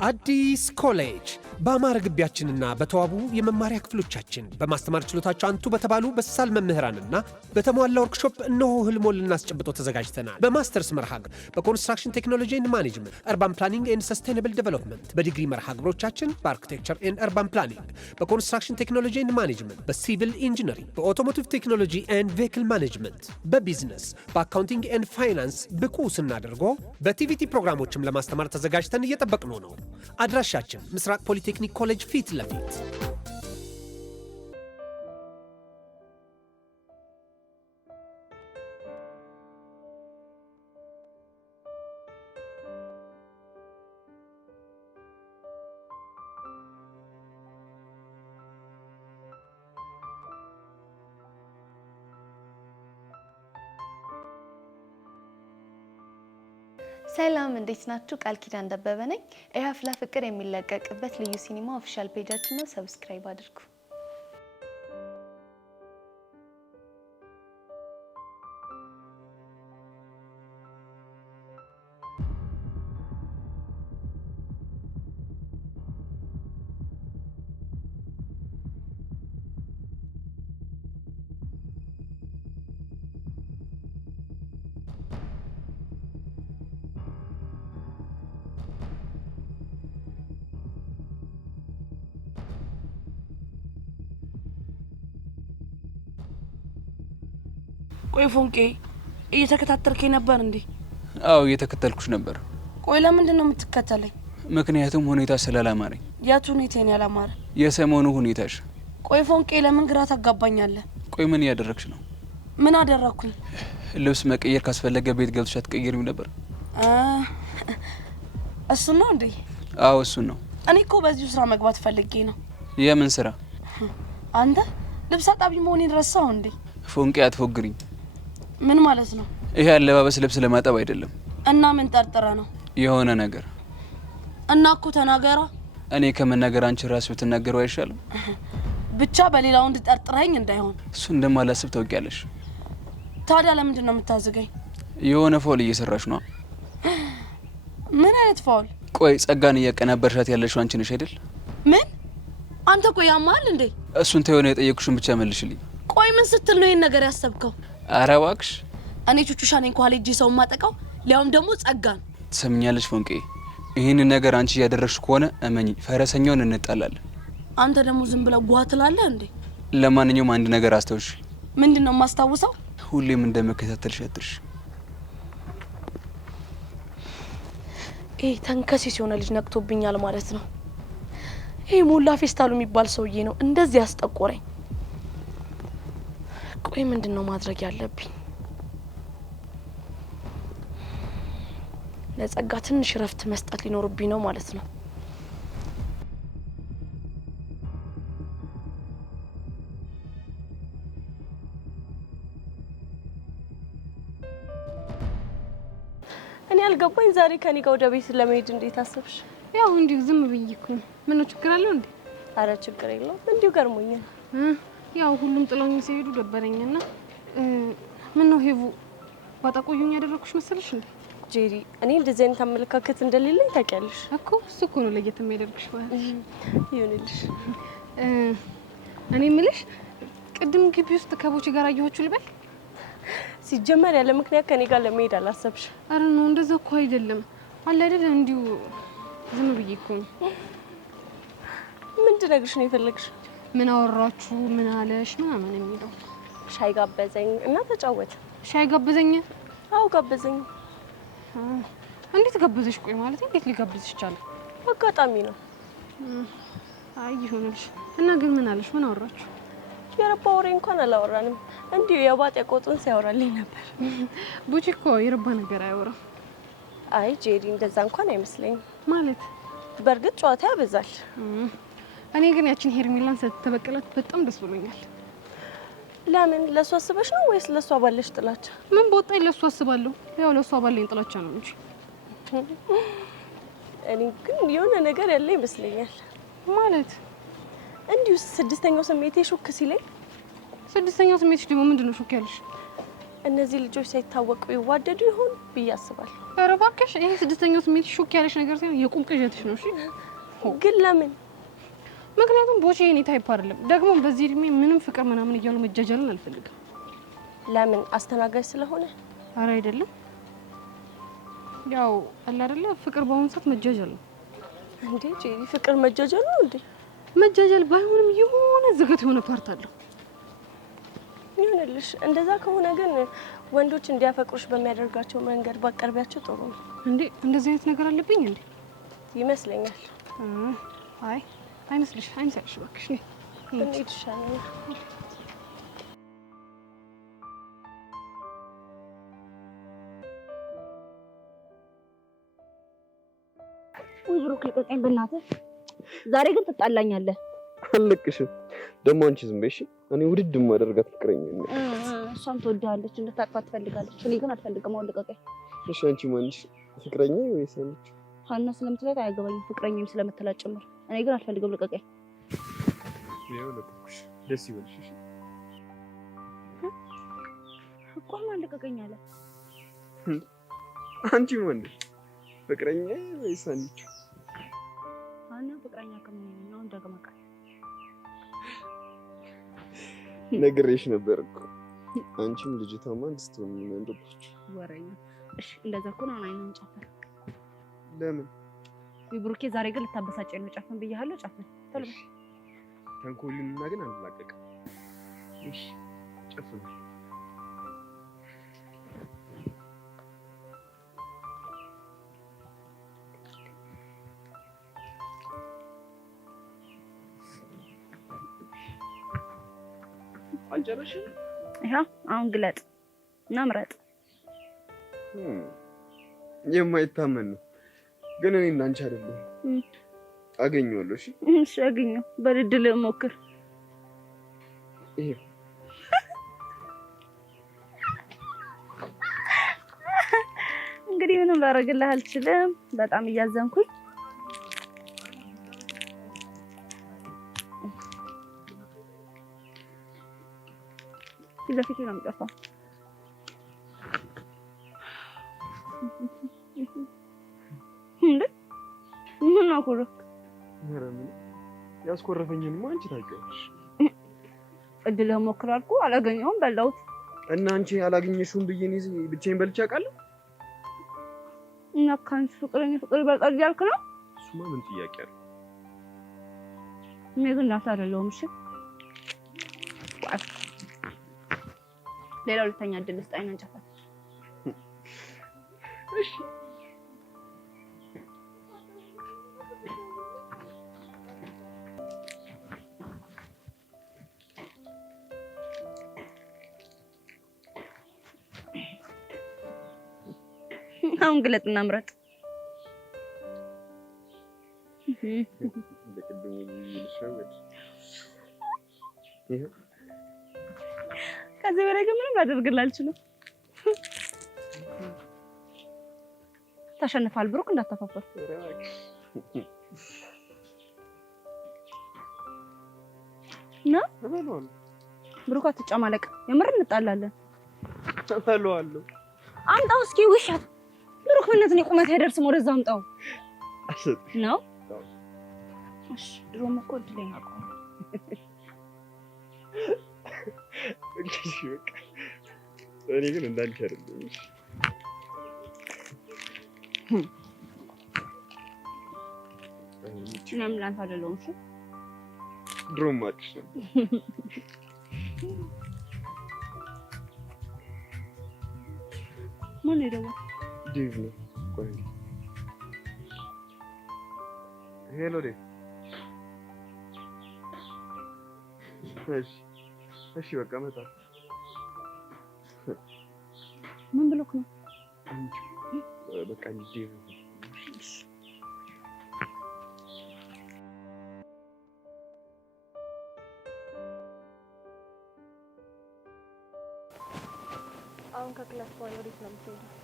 አዲስ ኮሌጅ በአማረ ግቢያችንና በተዋቡ የመማሪያ ክፍሎቻችን በማስተማር ችሎታቸው አንቱ በተባሉ በሳል መምህራንና በተሟላ ወርክሾፕ እነሆ ህልሞን ልናስጨብጦ ተዘጋጅተናል። በማስተርስ መርሃ ግብር በኮንስትራክሽን ቴክኖሎጂ ኤንድ ማኔጅመንት፣ አርባን ፕላኒንግ ኤንድ ሰስቴናብል ዴቨሎፕመንት፣ በዲግሪ መርሃ ግብሮቻችን በአርኪቴክቸር ኤንድ አርባን ፕላኒንግ፣ በኮንስትራክሽን ቴክኖሎጂ ኤንድ ማኔጅመንት፣ በሲቪል ኢንጂነሪንግ፣ በኦቶሞቲቭ ቴክኖሎጂ ኤንድ ቬሂክል ማኔጅመንት፣ በቢዝነስ፣ በአካውንቲንግ ኤንድ ፋይናንስ ብቁ ስናደርጎ በቲቪቲ ፕሮግራሞችም ለማስተማር ተዘጋጅተን እየጠበቅነው ነው። አድራሻችን ምስራቅ ፖሊቴክኒክ ኮሌጅ ፊት ለፊት። ሰላም እንዴት ናችሁ? ቃል ኪዳን ደበበ ነኝ። የአፍላ ፍቅር የሚለቀቅበት ልዩ ሲኒማ ኦፊሻል ፔጃችን ነው። ሰብስክራይብ አድርጉ። ቆይ ፎንቄ እየተከታተልከኝ ነበር እንዴ? አዎ እየተከተልኩሽ ነበር። ቆይ ለምንድን ነው የምትከተለኝ? ምክንያቱም ሁኔታ ስላላማረኝ። ያቱ ሁኔታን ያላማረ? የሰሞኑ ሁኔታሽ። ቆይ ፎንቄ ለምን ግራ ታጋባኛለህ? ቆይ ምን እያደረግሽ ነው? ምን አደረኩኝ? ልብስ መቀየር ካስፈለገ ቤት ገብተሽ አትቀይሪም ነበር? እሱ ነው እንዴ? አዎ እሱ ነው። እኔ እኮ በዚሁ ስራ መግባት ፈልጌ ነው። የምን ስራ? አንተ ልብስ አጣቢ መሆኔን ረሳው እንዴ? ፎንቄ አትፎግሪኝ። ምን ማለት ነው? ይሄ አለባበስ ልብስ ለማጠብ አይደለም። እና ምን ጠርጥረ ነው? የሆነ ነገር። እና እኮ ተናገራ። እኔ ከመናገር አንቺ ራስሽ ብትናገረው አይሻልም? ብቻ በሌላው እንድጠርጥረኝ እንዳይሆን። እሱ እንደማላስብ ታውቂያለሽ። ታዲያ ለምንድን ነው የምታዝገኝ? የሆነ ፋውል እየሰራሽ ነው። ምን አይነት ፋውል? ቆይ ጸጋን እያቀናበርሻት ያለሽው አንቺ ነሽ አይደል? ምን? አንተ ቆይ ያማል እንዴ? እሱን ተይው ነው የጠየቅኩሽን ብቻ መልሽልኝ። ቆይ ምን ስትል ነው ይሄን ነገር ያሰብከው? ኧረ እባክሽ። እኔ ቹቹሻ ነኝ ኳል እጄ ሰው ማጠቃው ሊያውም ደግሞ ጸጋን። ትሰምኛለሽ ፎንቄ? ይሄን ነገር አንቺ ያደረግሽ ከሆነ እመኚ ፈረሰኛውን እንጣላለን። አንተ ደግሞ ዝም ብለው ጓትላለህ እንዴ? ለማንኛውም አንድ ነገር አስተውሽ። ምንድነው የማስታውሰው? ሁሌም እንደመከታተልሽ አትርሽ። ተንከሲስ የሆነ ልጅ ነቅቶብኛል ማለት ነው። ይሄ ሞላ ፌስታሉ የሚባል ሰውዬ ነው እንደዚህ ያስጠቆረኝ። ቆይ ምንድነው ማድረግ ያለብኝ? ለጸጋ ትንሽ ረፍት መስጠት ሊኖርብኝ ነው ማለት ነው። እኔ አልገባኝ ዛሬ ከኔ ጋር ወደ ቤት ለመሄድ እንዴት አሰብሽ? ያው እንዲሁ ዝም ብዬ እኮ ነው። ምን ችግር አለው እንዴ? አረ ችግር የለውም እንዲሁ ገርሞኛል። ያው ሁሉም ጥሎኝ ሲሄዱ ደበረኝና ምን ነው ሄቡ ባጣቆዩኝ ያደረኩሽ መሰለሽ እንዴ? ጄሪ እኔ እንደዚህ አይነት አመለካከት እንደሌለኝ ታውቂያለሽ እኮ። እሱ እኮ ነው ለየት የሚያደርግሽ ማለት ይሁንልሽ። እኔ ምልሽ ቅድም ግቢ ውስጥ ከቦቼ ጋር አየኋችሁ ልበል? ሲጀመር ያለ ምክንያት ከኔ ጋር ለመሄድ አላሰብሽ? አረ ነው እንደዛ እኮ አይደለም አለ አይደል? እንዲሁ ዝም ብዬ እኮ ነው። ምን ትነግርሽ ነው የፈለግሽ? ምን አወራችሁ? ምን አለሽ? ምናምን የሚለው ሻይ ጋበዘኝ እና ተጫወተ። ሻይ ጋበዘኝ? አዎ ጋበዘኝ። እንዴት ጋበዘሽ? ቆይ ማለት እንዴት ሊጋብዝሽ ቻለ? አጋጣሚ ነው። አይ ይሁንልሽ። እና ግን ምን አለሽ? ምን አወራችሁ? የረባ ወሬ እንኳን አላወራንም። እንዲሁ የባጤ ቆጡን ሲያወራልኝ ነበር። ቡቺ እኮ የረባ ነገር አያወራም። አይ ጄሪ እንደዛ እንኳን አይመስለኝም። ማለት በእርግጥ ጨዋታ ያበዛል። እኔ ግን ያችን ሄርሜላን ስትበቀላት በጣም ደስ ብሎኛል። ለምን? ለሷ አስበሽ ነው ወይስ ለሷ ባለሽ ጥላቻ? ምን በወጣኝ ለሷ አስባለሁ። ያው ለሷ ባለኝ ጥላቻ ነው እንጂ እኔ ግን የሆነ ነገር ያለ ይመስለኛል። ማለት እንዲሁ ስድስተኛው ስሜቴ ሹክ ሲለኝ። ስድስተኛው ስሜትሽ ደግሞ ምንድነው ሹክ ያለሽ? እነዚህ ልጆች ሳይታወቁ ይዋደዱ ይሆን ብዬ አስባለሁ። ኧረ እባክሽ ይሄ ስድስተኛው ስሜት ሾክ ያለሽ ነገር ሳይሆን የቁም ቅዠትሽ ነው። እሺ ግን ለምን? ምክንያቱም ቦቼ የኔ ታይፕ አይደለም። ደግሞ በዚህ እድሜ ምንም ፍቅር ምናምን እያሉ መጃጃልን አልፈልግም። ለምን? አስተናጋጅ ስለሆነ? ኧረ አይደለም። ያው አለ አይደለ ፍቅር በአሁኑ ሰዓት መጃጃል ነው። እንዴ ጄሪ ፍቅር መጃጃል ነው እንዴ? መጃጃል ባይሆንም የሆነ ዝገት የሆነ ፓርት አለው። ይሁንልሽ። እንደዛ ከሆነ ግን ወንዶች እንዲያፈቅሩሽ በሚያደርጋቸው መንገድ ባቀርቢያቸው ጥሩ ነው። እንዴ እንደዚህ አይነት ነገር አለብኝ እንዴ? ይመስለኛል። አይ አይመስልሽ? አይመስልሽ? እባክሽ ነይ እንዴት ይሻላል? ወይ ብሩክ ልቀቀኝ በእናትህ። ዛሬ ግን ትጣላኛለህ። አልለቅሽም። ደግሞ አንቺ ዝም በይ እሺ። እኔ ውድድ ማደርጋት ፍቅረኛ ነኝ። እሷም ትወድሃለች፣ እንድታቅፋት ትፈልጋለች። እኔ ግን አልፈልግም። አሁን ልቀቀኝ። እሺ አንቺ ማንሽ ፍቅረኛ ወይስ አንቺ? ሀና ስለምትላት አያገባኝም፣ ፍቅረኛም ስለምትላት ጭምር። እኔ ግን አልፈልግም። ልቀቀኝ። ያው ለጥኩሽ ደስ ይበልሽ። እሺ እኮ ማን ልቀቀኝ አለ? አንቺ ማንሽ ፍቅረኛ ወይስ አንቺ? ሀና ፍቅረኛ ከምን ነው እንደገመቀ ነግሬሽ ነበር እኮ አንቺም ልጅቷማ እንድትሆን እንደብሽ ወሬኛ። እሺ እንደዛ ከሆነ አይነን ጨፈን። ለምን? ብሩኬ ዛሬ ግን ልታበሳጨኝ ነው። ጨፈን ብያለሁ። ጨፈን ተልበ ተንኮልና ግን አንላቀቅም። እሺ ጨፈን። አንጨረሽ? ይሄ አሁን ግለጥ እና ምረጥ። የማይታመን ነው ግን እኔ እና አንቺ አይደለም አገኘዋለሁ። እሺ እሺ አገኘው። በድል ሞክር። ይሄ እንግዲህ ምንም ላደርግልህ አልችልም። በጣም እያዘንኩኝ ለፊት ነው የሚጠፋው። እንዴ ምን አኩረ ምንም ያስኮረፈኝማ አንቺ ታውቂያለሽ። እድልህ ሞክር አልኩ፣ አላገኘሁም፣ በላሁት። እና አንቺ አላገኘሽውም ብዬ እኔ ብቻዬን በልቼ አውቃለሁ። እና ካንቺ ፍቅረኛ ፍቅር ይበልጣል እያልክ ነው? እሱማ ምን ጥያቄ አለ? እኔ ግን እናትህ አይደለሁም። እሺ ሌላ ሁለተኛ እድል ስጠኝ። አንጨፋት። እሺ አሁን ግለጥና ምረጥ። ለቅድሙ ይልሻወድ ይሄ ከዚህ በላይ ግን ምንም ላደርግልህ አልችልም። ተሸንፋል ብሩክ፣ እንዳታፋፈር። ና ብሩክ አትጨማለቅ። የምር እንጣላለን። ተፈለዋለሁ። አምጣው እስኪ ውሻት ብሩክ፣ በእናትህ ቁመት አይደርስም። ወደዛ አምጣው ነው። እሺ ድሮም እኮ እድለኛ እኮ እኔ ግን እንዳንቺ አይደለም። እሺ ምንም ላንተ አይደለም። እሺ ድሮም አጥሽ ነው። ማን ነው? ዴቭ ነው። ቆይ ሄሎ ዴቭ። እሺ በቃ መጣ። ምን ብሎክ ነው? በቃ ዴቭ አሁን ከክላስ በኋላ ወዴት ነው የምትሄደው?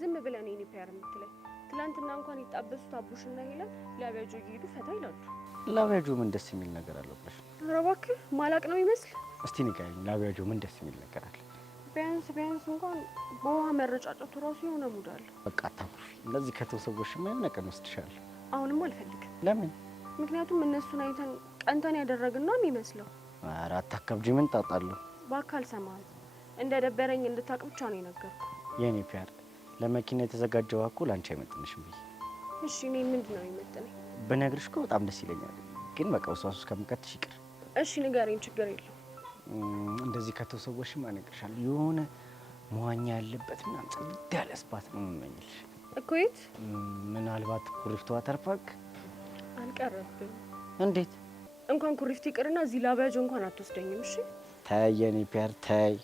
ዝም ብለህ ነው ፒያር የምትለኝ? ትላንትና እንኳን ይጣበሱት አቡሽና ሄለን ላቢያጆ እየሄዱ ፈታ ይላሉ። ላቢያጆ ምን ደስ የሚል ነገር አለው ብለሽ? ኧረ እባክህ ማላቅ ነው ይመስል። እስቲ ንገሪኝ፣ ላቢያጆ ምን ደስ የሚል ነገር አለ? ቢያንስ እንኳን በውሃ መረጫጨቱ ራሱ የሆነ ሙድ አለው። በቃ አታኩርፊ። እንደዚህ ከተሰወሽማ የሆነ ቀን ወስድሻለሁ። አሁንም አልፈልግም። ለምን? ምክንያቱም እነሱን አይተን ቀንተን ያደረግን ነው የሚመስለው። ኧረ አታከብጂ፣ ምን ጣጣለሁ? በአካል ሰማል እንደ ደበረኝ እንድታቅ ብቻ ነው የነገርኩ። የኔ ፒያር ለመኪና የተዘጋጀው እኮ ላንቺ አይመጥንሽም ብዬ። እሺ እኔ ምንድን ነው የሚመጥነኝ? ብነግርሽ እኮ በጣም ደስ ይለኛል፣ ግን በቃ ውስዋስ ከምከትሽ ይቅር። እሺ ንገረኝ፣ ችግር የለው። እንደዚህ ከተሰወሽማ እነግርሻለሁ፣ የሆነ መዋኛ ያለበት ምናምን ጽድ ያለ ስፓት ነው የምመኝልሽ እኮ። የት? ምናልባት ኩሪፍቱ ዋተር ፓርክ። አልቀረብም። እንዴት? እንኳን ኩሪፍቱ ይቅርና እዚህ ላቢያጆ እንኳን አትወስደኝም። እሺ ተይ የኔ ፒያር ተይ።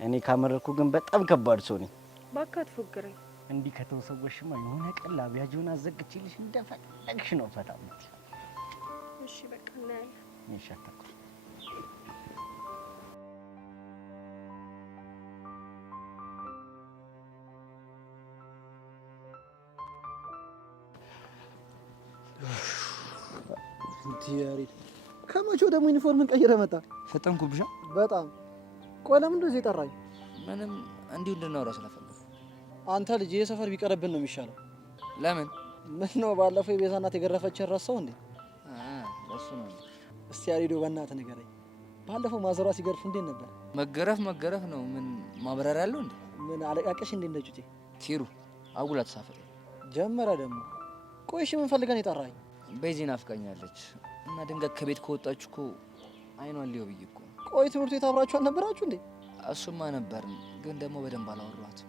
እኔ ካመረኩ ግን በጣም ከባድ ሰው ነኝ። እባክህ አትፎግረኝ። እንዲህ ከተሰወሽማ የሆነ ቀን ላቢያጆን አዘግቼልሽ እንደፈለግሽ ነው ፈታ የምትይው። እሺ በቃ እናያለን። እሺ አታኩሪ። ያሬድ ከመቼው ደግሞ ዩኒፎርምን ቀይረህ መጣ? ፈጠንኩብሻ በጣም። ቆይ ለምን እንደዚህ የጠራኝ? ምንም እንዲሁ እንድናወራ ስለፈለኩ። አንተ ልጅ ይሄ ሰፈር ቢቀርብን ነው የሚሻለው። ለምን? ምን ነው ባለፈው የቤዛ እናት የገረፈችን ረሳው እንዴ? እሱ ነው። እስቲ ያሬዶ በእናትህ ንገረኝ፣ ባለፈው ማዘሯ ሲገርፍ እንዴት ነበር? መገረፍ ነው። ምን ማብራሪያ ያለው እንዴ? ምን አለቃቀሽ እንዴ እንደ ጩጬ? ኪሩ አጉላ ተሳፈረ ጀመረ ደግሞ። ቆይ እሺ ምን ፈልገን የጠራኝ? ቤዚን አፍቃኛለች እና ድንገት ከቤት ከወጣች እኮ አይኗን ሊው ብዬ እኮ። ቆይ ትምህርት ቤት አብራችሁ አልነበራችሁ እንዴ? እሱማ ነበርን፣ ግን ደግሞ በደንብ አላወራኋት።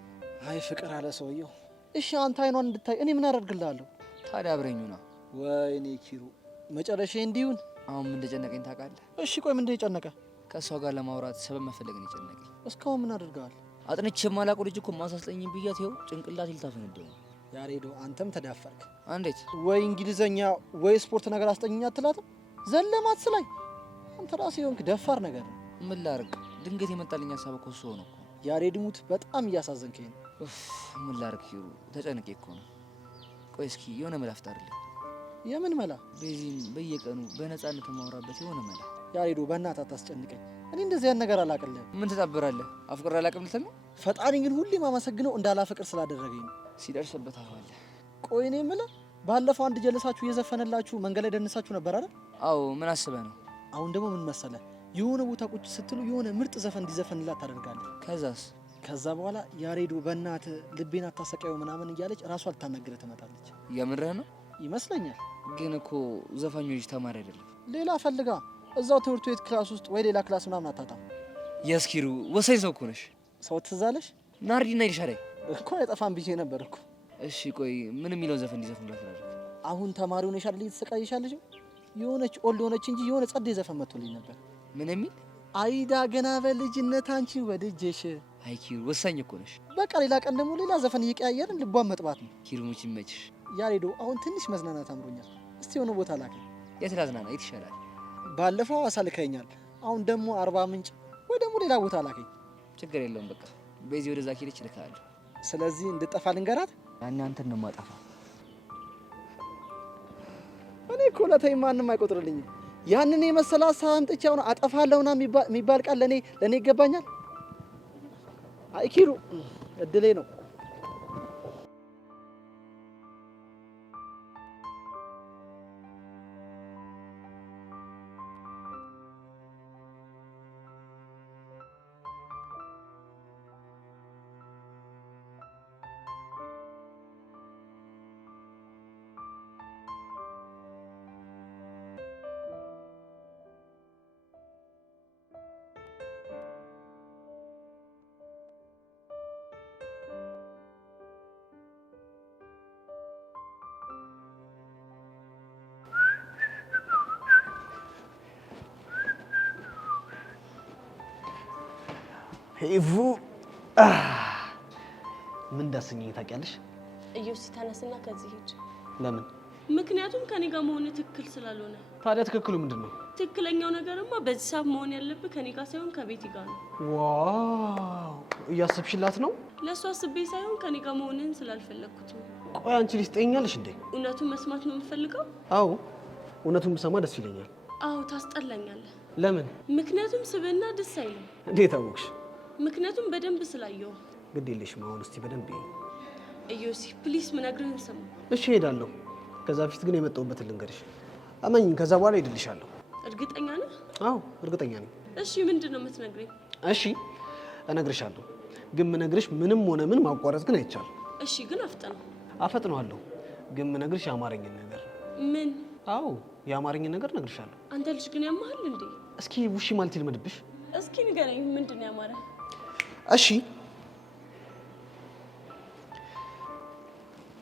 አይ ፍቅር አለ ሰውየው። እሺ አንተ አይኗን እንድታይ እኔ ምን አደርግልሃለሁ? ታዲያ አብረኙና። ወይኔ ኪሩ መጨረሻ እንዲሁን። አሁን ምን እንደጨነቀኝ ታውቃለህ? እሺ ቆይ ምን እንደጨነቀ? ከእሷ ጋር ለማውራት ሰበብ መፈለግን የጨነቀኝ። እስካሁን ምን አድርገሃል? አጥንቼ የማላውቀው ልጅ እኮ ማሳስለኝ ብያት ይኸው ጭንቅላት ይልታፈነደው። ያሬዶ አንተም ተዳፈርክ። እንዴት? ወይ እንግሊዘኛ ወይ ስፖርት ነገር አስጠኝኛ አትላትም? ዘለማት ስላይ አንተ ራስህ የሆንክ ደፋር ነገር ነው። ምን ላድርግ? ድንገት የመጣልኝ ሀሳብ እኮ እሱ ሆነ እኮ። ያሬድ ሙት በጣም እያሳዘንከኝ ነው። ምን ላድርግ ኪሩ፣ ተጨንቄ እኮ ነው። ቆይ እስኪ የሆነ መላ ፍጠርልኝ። የምን መላ? ቤዚን በየቀኑ በነፃነት የማወራበት የሆነ መላ። ያሬዶ በእናትህ አታስጨንቀኝ። እኔ እንደዚህ ያን ነገር አላቅልህም። ምን ትጠብራለህ? አፍቅሬ አላቅም ልትል ነው? ፈጣሪ ግን ሁሌም አመሰግነው እንዳላፈቅር ስላደረገኝ ነው። ሲደርስበት አዋለ። ቆይ እኔ የምልህ ባለፈው አንድ ጀለሳችሁ እየዘፈነላችሁ መንገድ ላይ ደንሳችሁ ነበር አይደል? አዎ። ምን አስበህ ነው? አሁን ደግሞ ምን መሰለህ፣ የሆነ ቦታ ቁጭ ስትሉ የሆነ ምርጥ ዘፈን እንዲዘፈንላት ታደርጋለህ። ከዛስ? ከዛ በኋላ ያሬዶ በእናትህ ልቤን አታሰቃየው ምናምን እያለች ራሷ ልታናግርህ ትመጣለች። የምርህ ነው? ይመስለኛል። ግን እኮ ዘፋኞች ተማሪ አይደለም። ሌላ ፈልጋ እዛው ትምህርት ቤት ክላስ ውስጥ ወይ ሌላ ክላስ ምናምን አታጣም። የስኪሩ ወሳኝ ሰው እኮ ነሽ። ሰው ትዝ አለሽ? ናርዲና ይልሻለኝ እኮ አይጠፋም ብዬ ነበር እኮ። እሺ ቆይ ምን የሚለውን ዘፈን እንዲዘፍንላት ታደርግ? አሁን ተማሪ ሆነሽ አይደል እየተሰቃየሻለሽ? የሆነች ኦልድ ሆነች እንጂ የሆነ ጸዴ ዘፈን መጥቶልኝ ነበር። ምን የሚል? አይዳ ገና በልጅነት አንቺ ወድጄሽ። አይ ኪሩ ወሳኝ እኮ ነሽ። በቃ ሌላ ቀን ደግሞ ሌላ ዘፈን እየቀያየርን ልቧን መጥባት ነው። ኪሩ ሙች ይመችሽ። ያሬዶ አሁን ትንሽ መዝናናት አምሮኛል። እስቲ የሆነ ቦታ ላከኝ። የት ላዝናና? የት ይሻላል? ባለፈው ሐዋሳ ልከኸኛል። አሁን ደግሞ አርባ ምንጭ ወይ ደግሞ ሌላ ቦታ ላከኝ። ችግር የለውም በቃ በዚህ ወደዛ ኪለች ልካለሁ። ስለዚህ እንድጠፋ ልንገራት? ያኔ አንተን ነው የማጠፋ። እኔ እኮ ለተይ ማንም አይቆጥርልኝም። ያንን የመሰለ ሀሳብ አምጥቼ አሁን አጠፋለሁና የሚባል ቃል ለኔ ይገባኛል? አይ ኪሩ እድሌ ነው። ሄቡ ምን እንዳሰኘኝ ታውቂያለሽ? እዮሲ ተነስና ከዚህ ሂድ። ለምን? ምክንያቱም ከኔ ጋር መሆን ትክክል ስላልሆነ። ታዲያ ትክክሉ ምንድን ነው? ትክክለኛው ነገርማ በዚህ ሰዓት መሆን ያለበት ከኔ ጋር ሳይሆን ከቤቲ ጋር ነው። ዋው እያሰብሽላት ነው? ለእሷ አስቤ ሳይሆን ከኔ ጋር መሆንን ስላልፈለግኩት ነው። ቆይ አንቺ ልጅ ትጠይኛለሽ እንዴ? እውነቱን መስማት ነው የምፈልገው? አዎ እውነቱን ብሰማ ደስ ይለኛል። አዎ ታስጠላኛለህ። ለምን? ምክንያቱም ስብዕና ደስ አይልም። እንዴት አወቅሽ? ምክንያቱም በደንብ ስላየው። ግድ የለሽም አሁን እስቲ በደንብ ይይ። እዮሲ ፕሊስ ምነግርህን ስማ። እሺ እሄዳለሁ። ከዛ በፊት ግን የመጣሁበትን ልንገርሽ። አመኝ ከዛ በኋላ ሄድልሻለሁ። እርግጠኛ ነህ? አዎ እርግጠኛ ነኝ። እሺ ምንድን ነው የምትነግረኝ? እሺ እነግርሻለሁ፣ ግን ምነግርሽ ምንም ሆነ ምን ማቋረጥ ግን አይቻልም። እሺ ግን አፍጥነው። አፈጥነዋለሁ፣ ግን ምነግርሽ የአማርኝን ነገር። ምን? አዎ የአማርኝን ነገር እነግርሻለሁ። አንተ ልጅ ግን ያማሃል እንዴ? እስኪ ውሺ ማለት ይልመድብሽ። እስኪ ንገረኝ፣ ምንድን ነው ያማረ? እሺ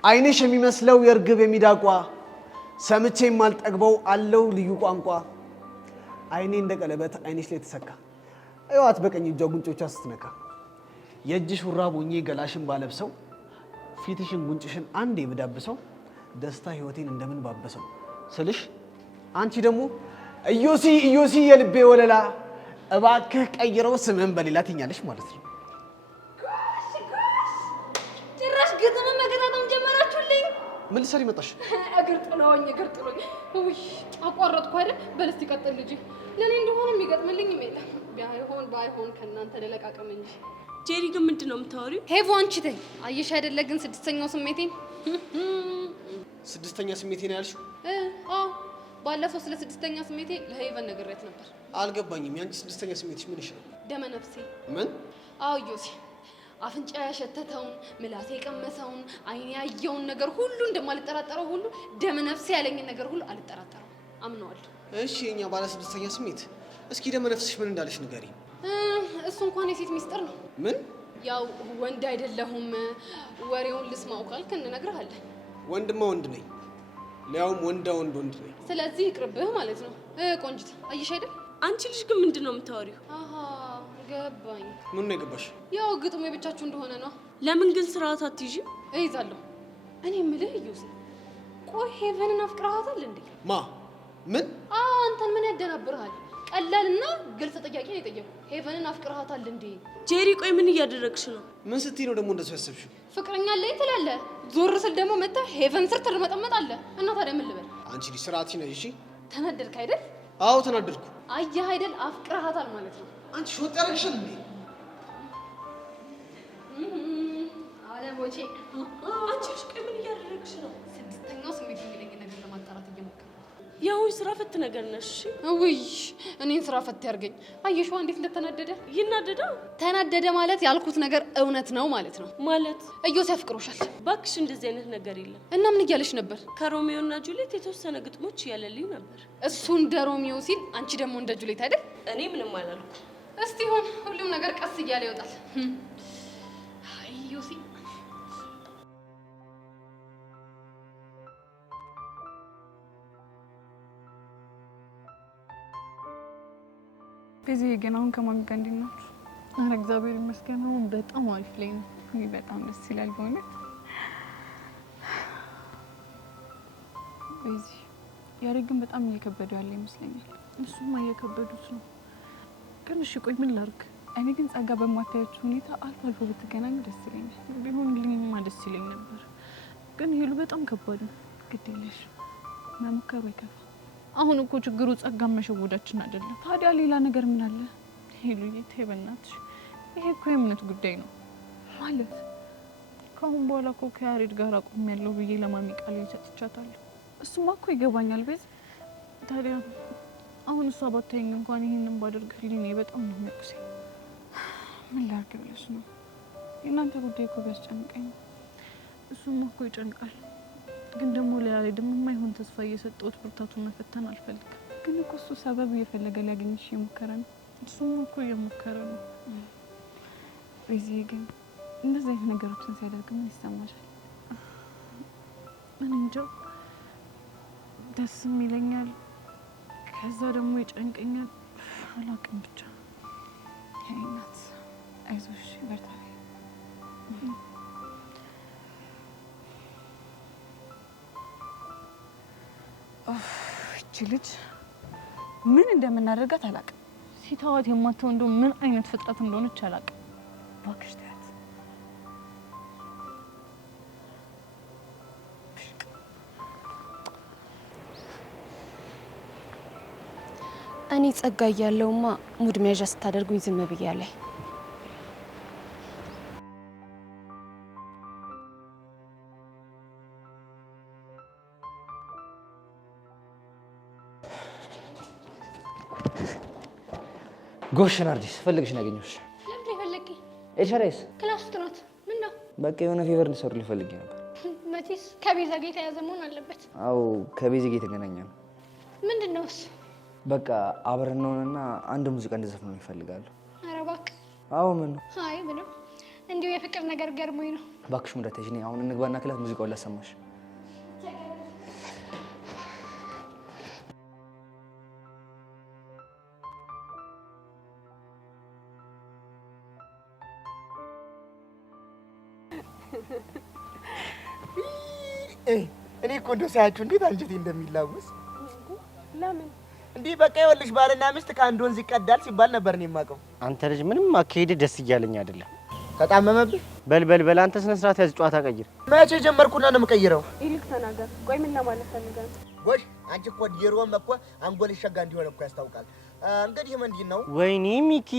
አይንሽ የሚመስለው የእርግብ የሚዳቋ ሰምቼ የማልጠግበው አለው ልዩ ቋንቋ አይኔ እንደ ቀለበት አይንሽ ላይ ተሰካ እዋት በቀኝ እጇ ጉንጮቿ ስትነካ የእጅሽ ሹራብ ሆኜ ገላሽን ባለብሰው ፊትሽን ጉንጭሽን አንዴ ብዳብሰው ደስታ ህይወቴን እንደምን ባበሰው ስልሽ አንቺ ደግሞ እዮሲ እዮሲ የልቤ ወለላ እባክህ ቀይረው ስምን በሌላ ትኛለሽ ማለት ነው። ጭራሽ ግጥም መገጣጠም ጀመራችሁልኝ። ምን ልትሰሪ መጣሽ? እግር ጥሎኝ ውይ አቋረጥኩ አይደል? በል እስቲ ቀጥል ልጅ። ለኔ እንደሆነ የሚገጥምልኝ የለም። ባይሆን ከእናንተ ለለቃቀም እንጂ። ጄሪ ግን ምንድን ነው የምታወሪው? ሄቮ አንቺ ተይ። አየሽ አይደለ ግን ስድስተኛው ስሜቴን ስድስተኛ ስሜቴ ነው ያልሽው? አዎ ባለፈው ስለ ስድስተኛ ስሜቴ ለሄቨን ነግሬያት ነበር። አልገባኝም። ያንቺ ስድስተኛ ስሜትሽ ምንሽ ነው? ደመ ነፍሴ። ምን? አዎ ዮሲ አፍንጫ ያሸተተውን ምላሴ የቀመሰውን አይኔ ያየውን ነገር ሁሉ እንደማልጠራጠረው ሁሉ ደመ ነፍሴ ያለኝን ነገር ሁሉ አልጠራጠረው አምነዋለሁ። እሺ የኛ ባለ ስድስተኛ ስሜት እስኪ ደመ ነፍስሽ ምን እንዳለሽ ንገሪ። እሱ እንኳን የሴት ሚስጥር ነው። ምን? ያው ወንድ አይደለሁም ወሬውን ልስማው ካልክ እንነግርሃለን። ወንድማ ወንድ ነኝ፣ ሊያውም ወንድ ነኝ። ስለዚህ ይቅርብህ ማለት ነው። ቆንጅት አየሽ አይደል? አንቺ ልጅ ግን ምንድን ነው የምታወሪው? አሃ ገባኝ። ምን ነው የገባሽ? ያው ግጥሙ የብቻችሁ እንደሆነ ነው። ለምን ግን ስርዓት አትይዥም? እይዛለሁ። እኔ የምልህ እዩሲ፣ ቆይ ሄቨንን አፍቅረሃታል እንዴ? ማ? ምን? አንተን ምን ያደናብርሃል? ቀላልና ግልጽ ጥያቄ ነው የጠየቁ። ሄቨንን አፍቅረሃታል እንዴ? ጄሪ ቆይ ምን እያደረግሽ ነው? ምን ስትይ ነው ደግሞ እንደሱ ያሰብሽው? ፍቅረኛ አለኝ ትላለህ፣ ዞር ስል ደግሞ መጥተህ ሄቨን ስር ትርመጠመጣለህ። እና ታዲያ ምን ልበል? አንቺ ልጅ ስርዓት ነሽ። እሺ ተናደድክ አይደል? አዎ ተናደድኩ። አየህ አይደል? አፍቅረሃታል ማለት ነው። አንቺ ሾጥ ያደረግሻል እንዴ? አለቦቼ አንቺ ልጅ ቆይ ምን እያደረግሽ ነው? ስድስተኛው ስሜት የሚለኝ ነገር ለማጣራት እየሞከርኩ። ያው ስራ ፈት ነገር ነሽ። ውይ እኔን ስራ ፈት ያርገኝ። አየሽዋ እንዴት እንደተናደደ። ይናደዳ? ተናደደ ማለት ያልኩት ነገር እውነት ነው ማለት ነው። ማለት እዮስ ያፍቅሮሻል? ባክሽ እንደዚህ አይነት ነገር የለም። እና ምን እያለሽ ነበር? ከሮሚዮ እና ጁሊየት የተወሰነ ግጥሞች እያለልኝ ነበር። እሱ እንደ ሮሚዮ ሲል፣ አንቺ ደግሞ እንደ ጁሊየት አይደል? እኔ ምንም አላልኩ። እስቲ ይሁን፣ ሁሉም ነገር ቀስ እያለ ይወጣል። አይ ዮሲ በዚህ ግን አሁን ከማሚ ጋር እንዴት ናችሁ? ኧረ እግዚአብሔር ይመስገን አሁን በጣም አሪፍ ላይ ነው። በጣም ደስ ይላል በእውነት። በዚህ ያሬ ግን በጣም እየከበደው ያለ ይመስለኛል። እሱማ እየከበዱት ነው። ግን እሺ ቆይ ምን ላድርግ? እኔ ግን ጸጋ በማታያችሁ ሁኔታ አልፎ አልፎ ብትገናኙ ደስ ይለኛል። ቢሆንልኝማ ደስ ይለኝ ነበር። ግን ሄሉ በጣም ከባድ ነው። ግድ የለሽ መሞከሩ አይከፋ። አሁን እኮ ችግሩ ጸጋ መሸወዳችን አይደለም። ታዲያ ሌላ ነገር ምን አለ? ሄሉዬ ተይ በእናትሽ፣ ይሄ እኮ የእምነት ጉዳይ ነው ማለት። ከአሁን በኋላ እኮ ከያሬድ ጋር አቁሜያለሁ ብዬ ለማሚ ቃል ሰጥቻታለሁ። እሱማ እኮ ይገባኛል። በዚህ ታዲያ አሁን እሷ ባታየኝ እንኳን ይሄንን ባደርግልኝ እኔ በጣም ነው የሚያቅሰኝ። ምን ላድርግ ብለሽ ነው? የእናንተ ጉዳይ እኮ ቢያስጨንቀኝ፣ እሱማ እኮ ይጨንቃል። ግን ደግሞ ለያሬድም የማይሆን ተስፋ እየሰጠሁት ብርታቱን መፈተን አልፈልግም። ግን እኮ እሱ ሰበብ እየፈለገ ሊያገኝሽ እየሞከረ ነው። እሱማ እኮ እየሞከረ ነው። በዚህ ግን እንደዚህ አይነት ነገሮችን ሲያደርግ ምን ይሰማሻል? ምን እንጃ፣ ደስም ይለኛል፣ ከዛ ደግሞ ይጨንቀኛል። አላውቅም ብቻ። የኔ እናት አይዞሽ፣ በርታ። እቺ ልጅ ምን እንደምናደርጋት አላውቅም። ሲታወት የማትሆን እንደው ምን አይነት ፍጥረት እንደሆነች አላውቅም። እባክሽ ተያት። እኔ ጸጋ እያለሁማ ሙድ መያዣ ስታደርጉኝ ዝም ብያለሁ። ጎሽ ናርዲስ ፈልግሽ ነው ያገኘሁሽ። ለምን ይፈልጊ? ኤልሻዳይስ ክላስ ውስጥ ናት። ምን ነው? በቃ የሆነ ፌቨር እንድሰሩ ልፈልግ ነበር። መቼስ ከቤዛ ጋር የተያዘ መሆን አለበት። አዎ ከቤዛ ጋር የተገናኘ ነው። ምንድን ነው እሱ? በቃ አብረን እንሆንና አንድ ሙዚቃ እንድዘፍን ነው ይፈልጋሉ። ኧረ እባክህ። አዎ ምን ነው? አይ ምንም እንዲሁ የፍቅር ነገር ገርሞኝ ነው። እባክሽ ሙዳተሽ ነኝ። አሁን እንግባና ክላስ ሙዚቃውን ላሰማሽ። እኔ እኮ እንደው ሳያችሁ እንዴት አንጀቴ እንደሚላወስ። ለምን እንዲህ በቃ ይኸውልሽ ባልና ሚስት ከአንድ ወንዝ ይቀዳል ሲባል ነበር እኔ የማውቀው። አንተ ልጅ ምንም አካሄድ ደስ እያለኝ አይደለም። ተጣመመብህ? በል አንተ ስነ ስርዓት ያዝ፣ ጨዋታ ቀይር። መቼ ጀመርኩና ነው የምቀይረው? ይልቅ ተናገር። ቆይ ምን ለማለት ፈልገህ ነው? ጎሽ አንቺ እኮ ድሮም እኮ አንጎል ይሸጋ እንዲሆን እኮ ያስታውቃል። እንግዲህ ምንድን ነው? ወይኔ ሚኪ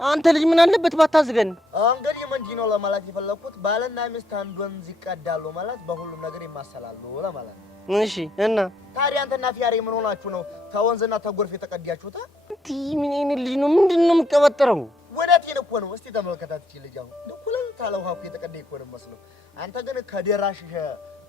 አንተ ልጅ ምን አለበት ባታዝገን። እንግዲህ ምንድን ነው ለማለት የፈለኩት ባልና ሚስት አንድ ወንዝ ይቀዳሉ ማለት በሁሉም ነገር ይማሰላሉ ለማለት ነው። እሺ እና ታዲያ አንተና ፊያሬ ምን ሆናችሁ ነው ተወንዝና ተጎርፍ የተቀዳችሁት? እንዴ ምን አይነት ልጅ ነው? ምንድን ነው የምትቀበጥረው? ወዳቴን እኮ ነው። እስቲ ተመልከታት እቺ ልጅ አሁን ለኩለን ታለው ሀኩ የተቀዳ እኮ ነው መስለው። አንተ ግን ከደራሽ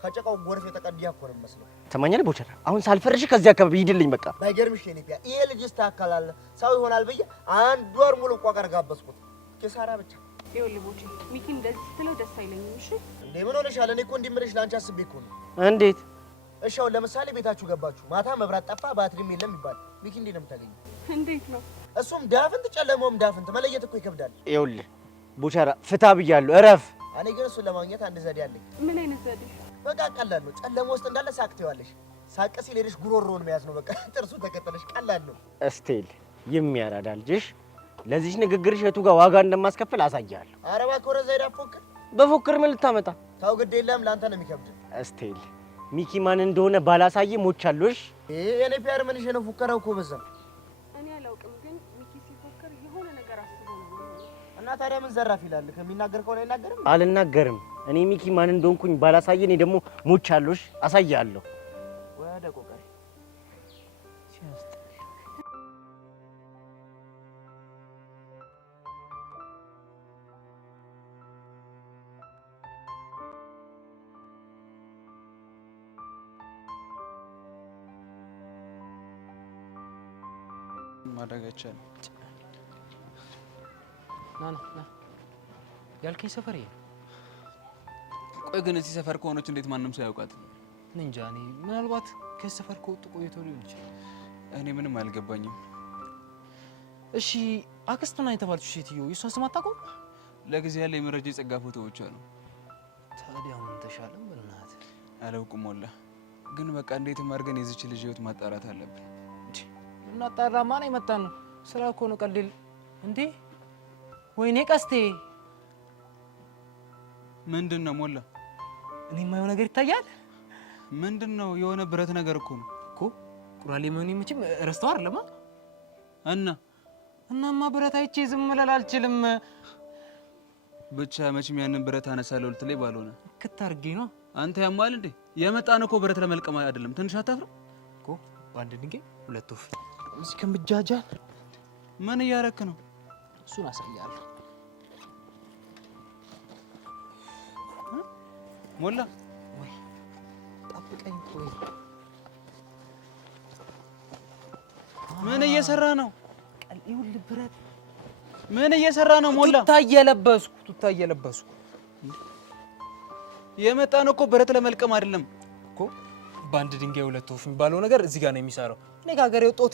ከጨቃው ጎርፍ የተቀዳ እኮ ነው መስለው። ተማኛለ ቦቸራ አሁን ሳልፈርሽ ከዚህ አካባቢ ሂድልኝ በቃ። ባይገርምሽ የኔ ፊያ ይሄ ልጅ ይስተካከላል ሰው ይሆናል ብዬ አንድ ወር ሙሉ ቋቀር ጋበዝኩት። ኪሳራ ብቻ። ይኸውልህ ቦቼ ሚኪ እንደዚህ ስትለው ደስ አይለኝም። እሺ እንዴ ምን ሆነሻል? እኔ እኮ እንዲምርሽ ላንቺ አስቤ እኮ ነው። እንዴት? እሺ አሁን ለምሳሌ ቤታችሁ ገባችሁ፣ ማታ መብራት ጠፋ፣ ባትሪም የለም ይባል ሚኪ እንዴት ነው የምታገኘው? እንዴት ነው? እሱም ዳፍንት ጨለማውም ዳፍንት መለየት እኮ ይከብዳል። ይኸውልህ ቦቸራ ፍታ ብያለሁ፣ እረፍ። እኔ ግን እሱን ለማግኘት አንድ ዘዴ አለኝ። ምን አይነት ዘዴ? በቃ ቀላል ነው። ጨለማ ውስጥ እንዳለ ሳቅ ትይዋለሽ። ሳቅ ሲል ሄደሽ ጉሮሮውን መያዝ ነው በቃ። ጥርሱ ተከተለሽ ቀላል ነው። እስቴል የሚያራዳ ልጅሽ ለዚህ ንግግርሽ የቱ ጋር ዋጋ እንደማስከፍል አሳያለሁ። ኧረ እባክህ ወረዛ ሄዳ ፎክር። በፎክር ምን ልታመጣ? ታው ግድ የለም ለአንተ ነው የሚከብድ። እስቴል ሚኪ ማን እንደሆነ ባላሳየ ሞቻለሽ። የኔ ፒያር ምን ነው ፉከራው እኮ በዛ። እኔ አላውቅም፣ ግን ሚኪ ሲፎክር የሆነ ነገር አስቦ ነው። እና ታዲያ ምን ዘራፍ ይላል? ከሚናገር ከሆነ አይናገርም። አልናገርም። እኔ ሚኪ ማን እንደሆንኩኝ ባላሳየ እኔ ደግሞ ሞቻለሽ፣ አሳያለሁ። ወደ ቆቀሪ ማድረግ አይቻልም። ና ያልከኝ ሰፈር ይሄ። ቆይ ግን እዚህ ሰፈር ከሆነች እንዴት ማንም ሰው ያውቃት? እንጃ እኔ ምናልባት ከዚህ ሰፈር ከወጡ ቆይቶ ሊሆን ይችላል። እኔ ምንም አልገባኝም። እሺ አክስትና የተባለችው ሴትዮ የሷ ስም አታውቀውም? ለጊዜ ያለ የመረጃ የጸጋ ፎቶዎች አሉ። ታዲያ ምን ተሻለም? በእናትህ አላውቅም ወላ። ግን በቃ እንዴትም አድርገን የዚች ልጅ ህይወት ማጣራት አለብን። እናጣራ ማን የመጣ ነው? ስራ እኮ ነው ቀልል እንዴ። ወይኔ ቀስቴ ምንድን ነው ሞላ? እኔ የማየው ነገር ይታያል። ምንድን ነው? የሆነ ብረት ነገር እኮ ነው እኮ ቁራሌ መሆኔ መቼም ረስተው አይደለም። እናማ ብረት አይቼ ዝም ልል አልችልም። ብቻ መቼም ያንን ብረት አነሳለሁ ልትለኝ ባልሆነ ክት አድርጌ ነው። አንተ ያማል እንዴ? የመጣን እኮ ብረት ለመልቀም አይደለም። ትንሽ አታፍርም እኮ? በአንድ ድንጋይ ሁለት ወፍ። እስኪ ከምጃጃል ምን እያረክ ነው? እሱን አሳያለሁ። ሞላ ወይ ጠብቀኝ። ቆይ ምን እየሰራ ነው? ይኸውልህ ብረት ምን እየሰራ ነው ሞላ? ቱታ እየለበስኩ የመጣን እኮ ብረት ለመልቀም አይደለም እኮ። በአንድ ድንጋይ ሁለት ወፍ የሚባለው ነገር እዚህ ጋር ነው የሚሰራው። እኔ ከሀገር የወጣሁት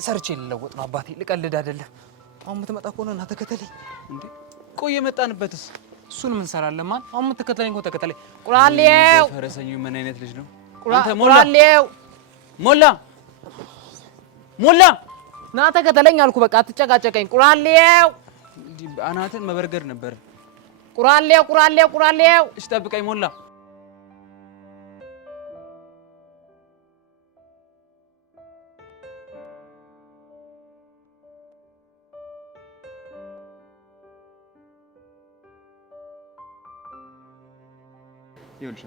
ሰርቼ ልለወጥ ነው አባቴ፣ ልቀልድ አይደለም። አሁን የምትመጣ ከሆነ እና ተከተለኝ። እንዴ ቆይ የመጣንበትስ? እሱን ምን ሰራለን? ማን አሁን የምትከተለኝ ከሆነ ተከተለኝ። ቁራሌው ፈረሰኛው ምን አይነት ልጅ ነው? አንተ ቁራሌው ሞላ ሞላ ና ተከተለኝ አልኩ። በቃ አትጨቃጨቀኝ። ቁራሌው አናትን መበርገድ ነበር። ቁራሌው እሺ ጠብቀኝ ሞላ። ይኸውልሽ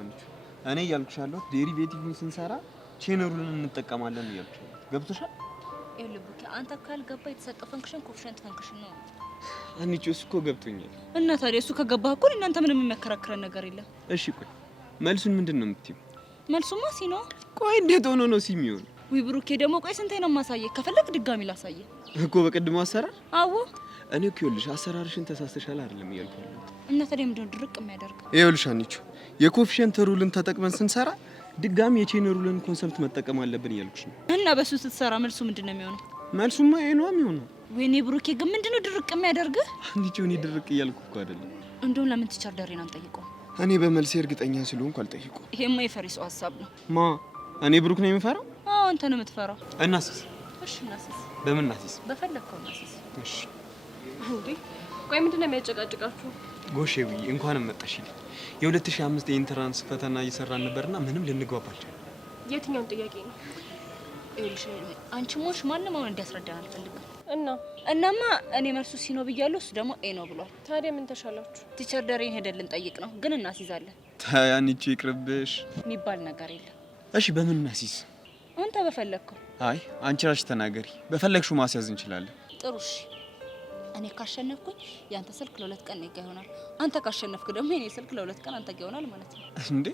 እኔ እያልኩሽ ያለሁት ዴሪቬቲቭን ስንሰራ ቼነሩልን እንጠቀማለን እያልኩሽ ያለሁት ገብቶሻል? ይልቡክ አንተ ካልገባ የተሰጠው ፈንክሽን ኮፊሸንት ፈንክሽን ነው። አንቺ እኮ ገብቶኛል። እና ታዲያ እሱ ከገባህ እኮ እናንተ ምንም የሚያከራክረን ነገር የለም። እሺ ቆይ መልሱን ምንድን ነው የምትይው? መልሱማ ሲ ነው። ቆይ እንዴት ሆኖ ነው ሲ የሚሆነው? ውይ ብሩኬ ደግሞ ቆይ ስንቴ ነው የማሳየህ? ከፈለክ ድጋሚ ላሳየህ እኮ በቅድሞ አሰራር። አዎ እኔ እኮ ይኸውልሽ አሰራርሽን ተሳስተሻል አይደለም እያልኩ ያለሁት። እና ታዲያ ምንድን ነው ድርቅ የሚያደርገው? ይኸውልሽ አንቺ የኮፊሸንት ሩልን ተጠቅመን ስንሰራ ድጋሚ የቼን ሩልን ኮንሰፕት መጠቀም አለብን እያልኩሽ ነው። እና በሱ ስትሰራ መልሱ ምንድን ነው የሚሆነው? መልሱማ ይሄ ነው የሚሆነው። ወይኔ ብሩኬ ግን ምንድን ነው ድርቅ የሚያደርግህ? አንቺ እኔ ድርቅ እያልኩ እኮ አይደለም። እንደውም ለምን ቲቸር ደሬን አንጠይቀው? እኔ በመልሴ እርግጠኛ ስለሆንኩ አልጠይቀው። ይሄማ የፈሪሱ ሀሳብ ነው። ማ እኔ ብሩክ ነው የምፈራው? አዎ አንተ ነው የምትፈራው። እናስስ? እሺ እናስስ። በምን እናስስ? በፈለግከው እናስስ። እሺ እንዴ ቆይ ምንድን ነው የሚያጨቃጭቃችሁ? ጎሼዊ እንኳንም መጣሽልኝ። የ2005 የኢንትራንስ ፈተና እየሰራን ነበርና ምንም ልንግባባ አልቻልንም። የትኛውን ጥያቄ ነው? ይኸውልሽ አንቺ ሞሽ ማንም አሁን እንዲያስረዳን አልፈልግም። እናማ እኔ መልሱ ሲ ነው ብያለሁ፣ እሱ ደግሞ ኤ ነው ብሏል። ታዲያ ምን ተሻላችሁ? ቲቸር ደሬን ሄደን ልንጠይቅ ነው፣ ግን እናስይዛለን። ታያንቺ ይቅርብሽ የሚባል ነገር የለም። እሺ በምን እናስይዝ? አንተ በፈለግከው። አይ አንቺ ራስሽ ተናገሪ። በፈለግሽው ማስያዝ እንችላለን። ጥሩ እሺ። እኔ ካሸነፍኩኝ ያንተ ስልክ ለ2 ቀን እኔ ጋ ይሆናል። አንተ ካሸነፍክ ደግሞ የኔ ስልክ ለ2 ቀን አንተ ጋ ይሆናል ማለት ነው። እንዴ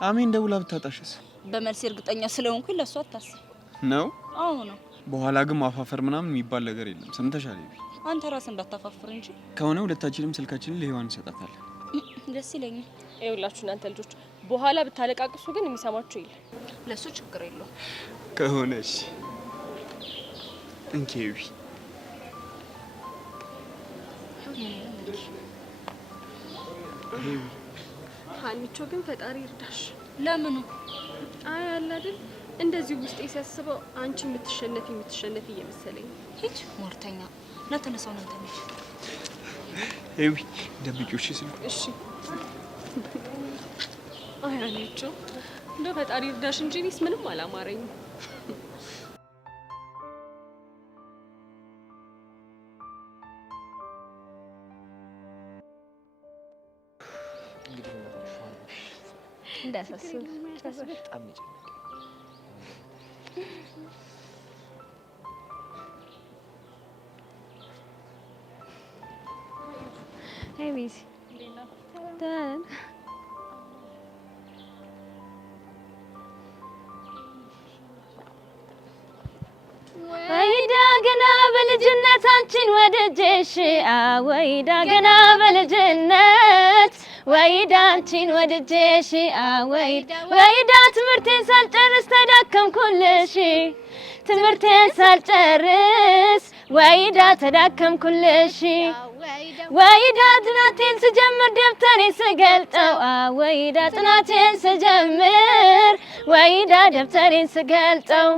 አሜን ደውላ ብታጣሽስ? በመልስ እርግጠኛ ስለሆንኩኝ ለሷ አታስብ ነው። አዎ ነው። በኋላ ግን ማፋፈር ምናምን የሚባል ነገር የለም። ሰምተሻል? አንተ ራስህ እንዳታፋፍር እንጂ። ከሆነ ሁለታችንም ስልካችንን ለሔዋን እንሰጣታለን። ደስ ይለኛል። ይኸውላችሁ እናንተ ልጆች በኋላ ብታለቃቅሱ ግን የሚሰማችሁ የለም። ለሱ ችግር የለውም ከሆነ እሺ እንኬዊ ሀኒቾ ግን ፈጣሪ ይርዳሽ። ለምኑ? አይ አለ አይደል እንደዚህ ውስጤ ሲያስበው አንቺ የምትሸነፊ እየመሰለኝ። ሂጅ ሞርተኛ ና ተነሳው ነው ተነሽ። ኤዊ ደብቂው እሺ ስልኩ። እሺ አይ ሀኒቾ እንደው ፈጣሪ ይርዳሽ እንጂ እኔስ ምንም አላማረኝም። እንዳሳስብ በጣም ይጨነቅ። አይ ቤዚ ደህና ወይዳ ገና በልጅነት አንቺን ወደጀሽ ወይዳ ገና በልጅነት ወይዳ አንቺን ወደጀሽ ወይዳ ትምህርቴን ሳልጨርስ ተዳከምኩልሽ ትምህርቴን ሳልጨርስ ወይዳ ተዳከምኩልሽ ወይዳ ጥናቴን ስጀምር ደብተሬን ስገልጠው ወይዳ ጥናቴን ስጀምር ወይዳ ደብተሬን ስገልጠው